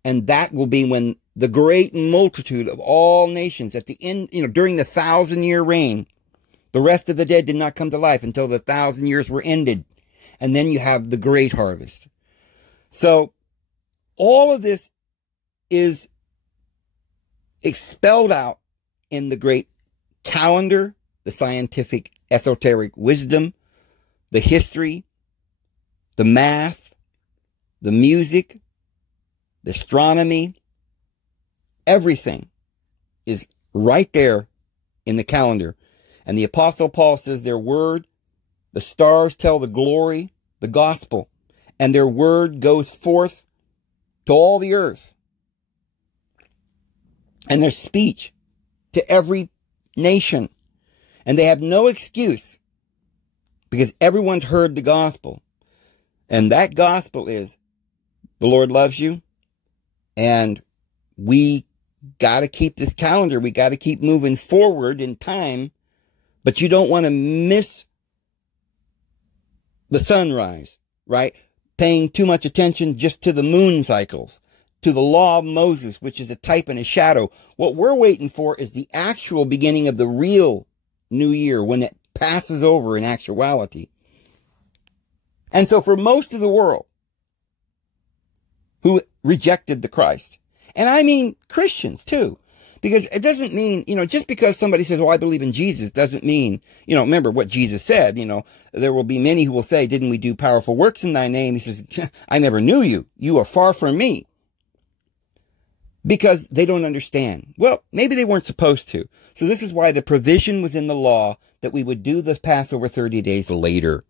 And that will be when the great multitude of all nations at the end, during the 1,000-year reign, the rest of the dead did not come to life until the 1,000 years were ended. And then you have the great harvest. So all of this is expelled out in the great calendar, the scientific esoteric wisdom, the history, the math, the music, the astronomy. Everything is right there in the calendar. And the Apostle Paul says their word, the stars tell the glory, the gospel, and their word goes forth to all the earth. And their speech to every nation. And they have no excuse because everyone's heard the gospel. And that gospel is the Lord loves you. And we got to keep this calendar. We got to keep moving forward in time. But you don't want to miss the sunrise, right? Paying too much attention just to the moon cycles, to the law of Moses, which is a type and a shadow. What we're waiting for is the actual beginning of the real new year when it passes over in actuality. And so for most of the world who rejected the Christ, and I mean Christians too, because it doesn't mean, just because somebody says, well, I believe in Jesus, doesn't mean, remember what Jesus said, there will be many who will say, didn't we do powerful works in thy name? He says, I never knew you. You are far from me. Because they don't understand. Well, maybe they weren't supposed to. So this is why the provision was in the law that we would do the Passover 30 days later.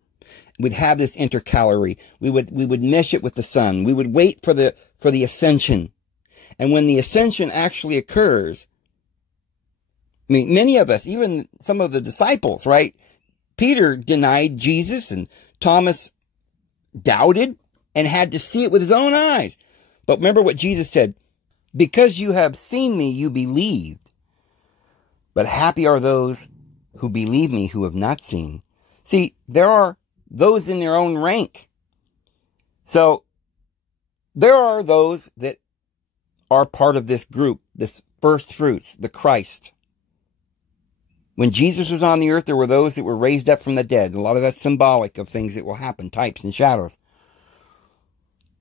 We'd have this intercalary. We would mesh it with the sun. We would wait for the ascension. And when the ascension actually occurs, I mean, many of us, even some of the disciples, right? Peter denied Jesus and Thomas doubted and had to see it with his own eyes. But remember what Jesus said, because you have seen me, you believed. But happy are those who believe me who have not seen. See, there are those in their own rank. So there are those that are part of this group, this first fruits, the Christ. When Jesus was on the earth, there were those that were raised up from the dead. A lot of that's symbolic of things that will happen, types and shadows.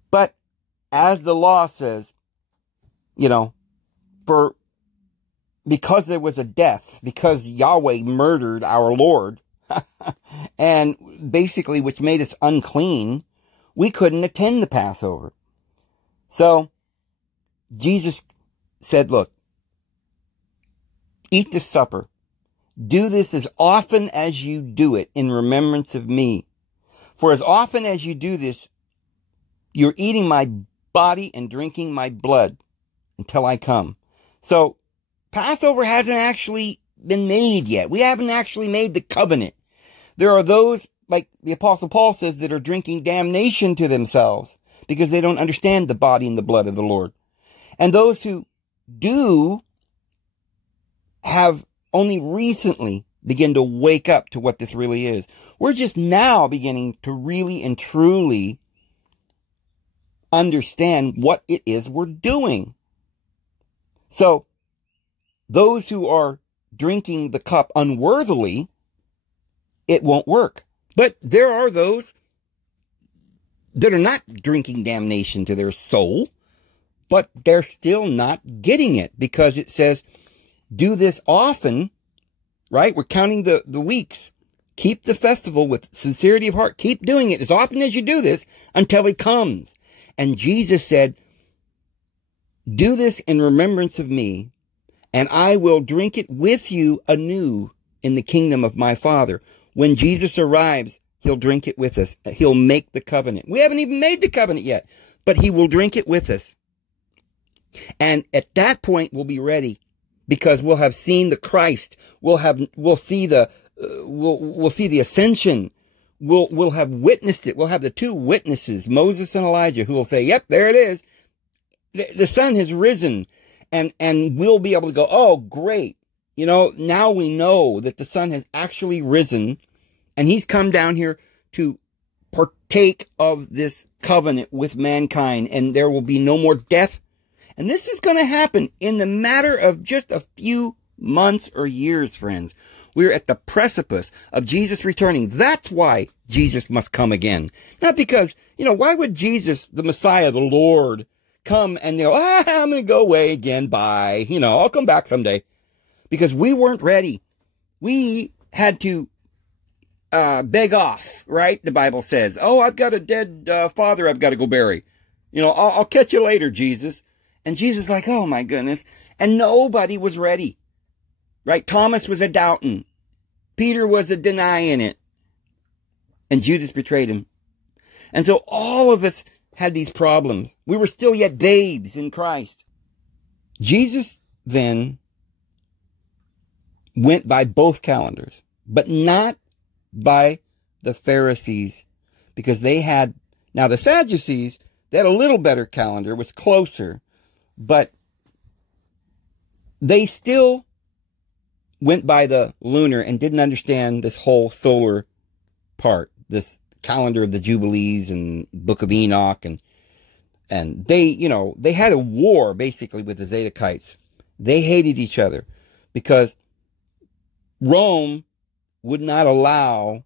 But as the law says, because there was a death, because Yahweh murdered our Lord, and basically which made us unclean, we couldn't attend the Passover. So Jesus said, look, eat this supper Do this as often as you do it in remembrance of me. For as often as you do this, you're eating my body and drinking my blood until I come. So Passover hasn't actually been made yet. We haven't actually made the covenant. There are those, like the Apostle Paul says, that are drinking damnation to themselves because they don't understand the body and the blood of the Lord. And those who do have only recently begun to wake up to what this really is. We're just now beginning to really and truly understand what it is we're doing. So, those who are drinking the cup unworthily, it won't work. But there are those that are not drinking damnation to their soul, but they're still not getting it because it says, do this often, right? We're counting the weeks. Keep the festival with sincerity of heart. Keep doing it as often as you do this until he comes. And Jesus said, do this in remembrance of me, and I will drink it with you anew in the kingdom of my Father. When Jesus arrives, he'll drink it with us. He'll make the covenant. We haven't even made the covenant yet, but he will drink it with us. And at that point, we'll be ready because we'll have seen the Christ. We'll see the ascension. We'll have witnessed it. We'll have the two witnesses, Moses and Elijah, who will say, yep, there it is. The sun has risen. And we'll be able to go, oh, great. You know, now we know that the sun has actually risen and he's come down here to partake of this covenant with mankind, and there will be no more death. And this is going to happen in the matter of just a few months or years, friends. We're at the precipice of Jesus returning. That's why Jesus must come again. Not because, you know, why would Jesus, the Messiah, the Lord, come and they'll, I'm going to go away again. Bye. You know, I'll come back someday. Because we weren't ready. We had to beg off, right? The Bible says, oh, I've got a dead father I've got to go bury. You know, I'll catch you later, Jesus. And Jesus is like, oh my goodness. And nobody was ready. Right? Thomas was a doubting. Peter was a denying it. And Judas betrayed him. And so all of us had these problems. We were still yet babes in Christ. Jesus then went by both calendars, but not by the Pharisees, because they had, now the Sadducees, they had a little better calendar, was closer, but they still went by the lunar and didn't understand this whole solar part, this calendar of the Jubilees and Book of Enoch, and they, you know, they had a war basically with the Zadokites. They hated each other because Rome would not allow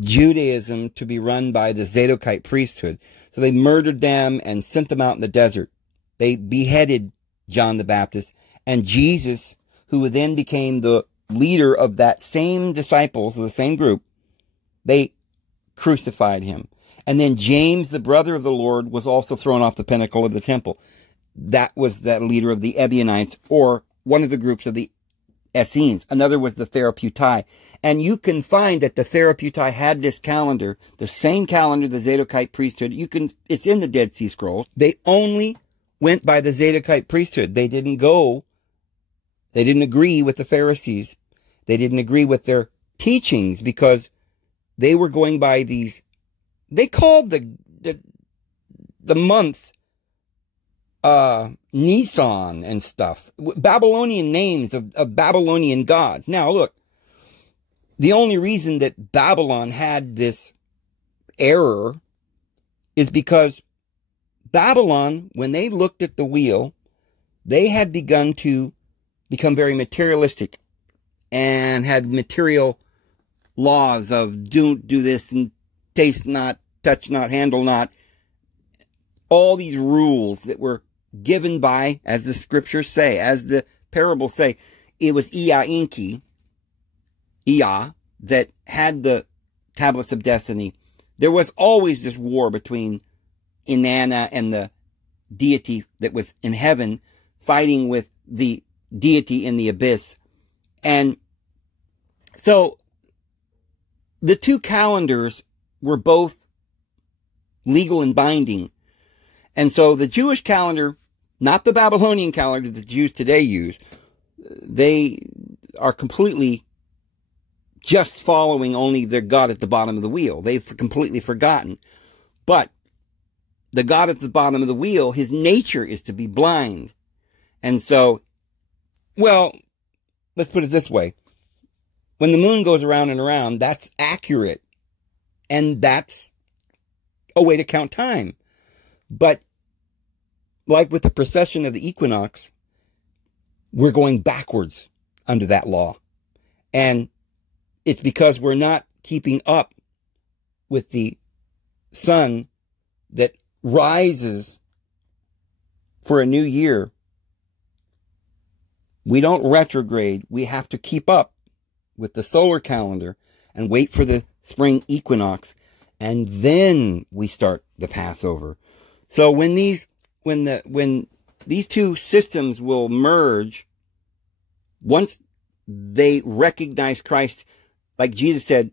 Judaism to be run by the Zadokite priesthood. So they murdered them and sent them out in the desert. They beheaded John the Baptist, and Jesus, who then became the leader of that same disciples, of the same group, they crucified him. And then James, the brother of the Lord, was also thrown off the pinnacle of the temple. That was that leader of the Ebionites, or one of the groups of the Essenes. Another was the Therapeutai. And you can find that the Therapeutai had this calendar, the same calendar, the Zadokite priesthood. It's in the Dead Sea Scrolls. They only went by the Zadokite priesthood. They didn't agree with the Pharisees. They didn't agree with their teachings because they were going by these, they called the months Nisan and stuff, Babylonian names of Babylonian gods. Now look, the only reason that Babylon had this error is because Babylon, when they looked at the wheel, they had begun to become very materialistic and had material laws of don't do this and taste not, touch not, handle not. All these rules that were given by, as the scriptures say, as the parables say, it was Ea, that had the tablets of destiny. There was always this war between Inanna and the deity that was in heaven, fighting with the deity in the abyss. And so the two calendars were both legal and binding. And so the Jewish calendar, not the Babylonian calendar that the Jews today use, they are completely just following only their God at the bottom of the wheel. They've completely forgotten. But the God at the bottom of the wheel, his nature is to be blind. And so, well, let's put it this way. When the moon goes around and around, that's accurate. And that's a way to count time. But like with the precession of the equinox, we're going backwards under that law. And it's because we're not keeping up with the sun that rises for a new year. We don't retrograde. We have to keep up with the solar calendar and wait for the spring equinox. And then we start the Passover. So when these two systems will merge, once they recognize Christ, like Jesus said,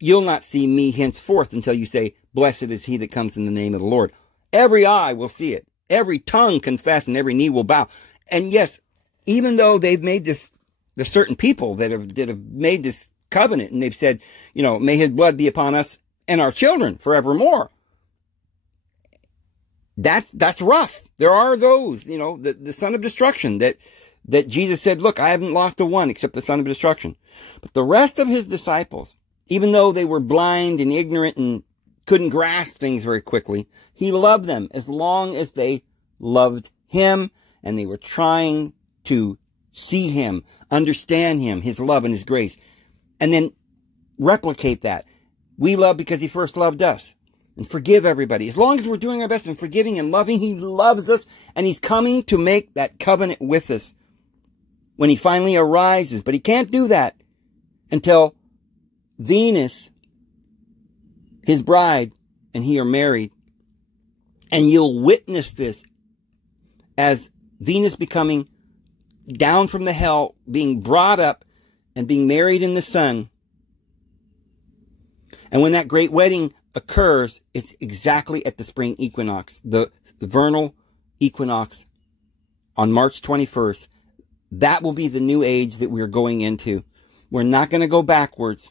you'll not see me henceforth until you say, blessed is he that comes in the name of the Lord. Every eye will see it. Every tongue confess and every knee will bow. And yes, even though they've made this, there's certain people that have made this covenant and they've said, you know, may his blood be upon us and our children forevermore. That's rough. There are those, you know, the son of destruction that Jesus said, look, I haven't lost a one except the son of destruction. But the rest of his disciples, even though they were blind and ignorant and couldn't grasp things very quickly, he loved them as long as they loved him and they were trying to see him, understand him, his love and his grace, and then replicate that. We love because he first loved us. And forgive everybody. As long as we're doing our best and forgiving and loving, he loves us. And he's coming to make that covenant with us when he finally arises. But he can't do that until Venus, his bride, and he are married. And you'll witness this as Venus becoming down from the hell, being brought up and being married in the sun. And when that great wedding occurs, it's exactly at the spring equinox, the vernal equinox on March 21st. That will be the new age that we're going into. We're not going to go backwards.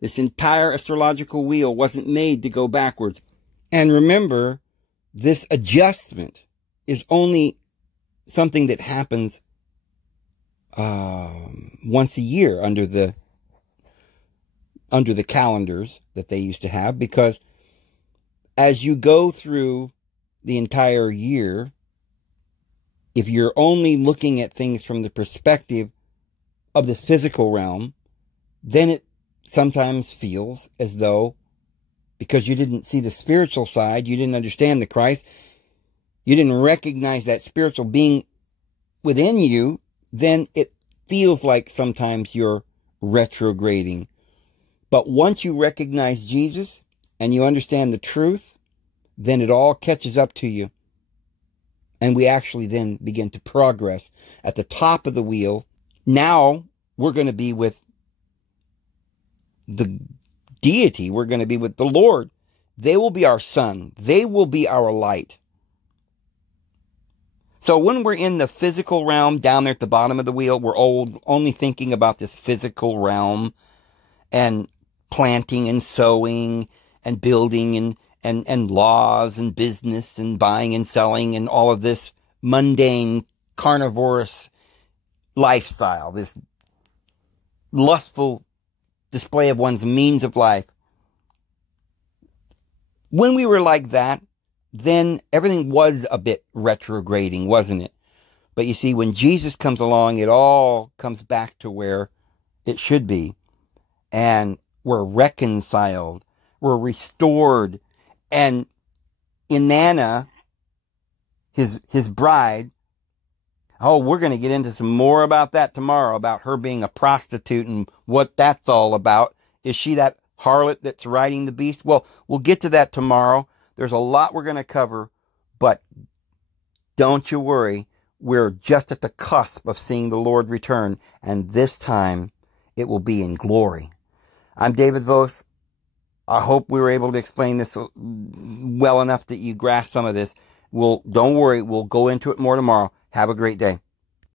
This entire astrological wheel wasn't made to go backwards. And remember, this adjustment is only something that happens once a year under the calendars that they used to have, because as you go through the entire year, if you're only looking at things from the perspective of this physical realm, then it sometimes feels as though, because you didn't see the spiritual side, you didn't understand the Christ, you didn't recognize that spiritual being within you, then it feels like sometimes you're retrograding. But once you recognize Jesus and you understand the truth, then it all catches up to you. And we actually then begin to progress at the top of the wheel. Now we're going to be with the deity. We're going to be with the Lord. They will be our sun. They will be our light. So when we're in the physical realm down there at the bottom of the wheel, we're only thinking about this physical realm and planting and sowing and building and laws and business and buying and selling and all of this mundane carnivorous lifestyle, this lustful display of one's means of life. When we were like that, then everything was a bit retrograding, wasn't it? But you see, when Jesus comes along, it all comes back to where it should be. And we're reconciled. We're restored. And Inanna, his bride, oh, we're going to get into some more about that tomorrow, about her being a prostitute and what that's all about. Is she that harlot that's riding the beast? Well, we'll get to that tomorrow. There's a lot we're going to cover, but don't you worry. we're just at the cusp of seeing the Lord return, and this time it will be in glory. I'm David Vos. I hope we were able to explain this well enough that you grasp some of this. Don't worry, we'll go into it more tomorrow. Have a great day.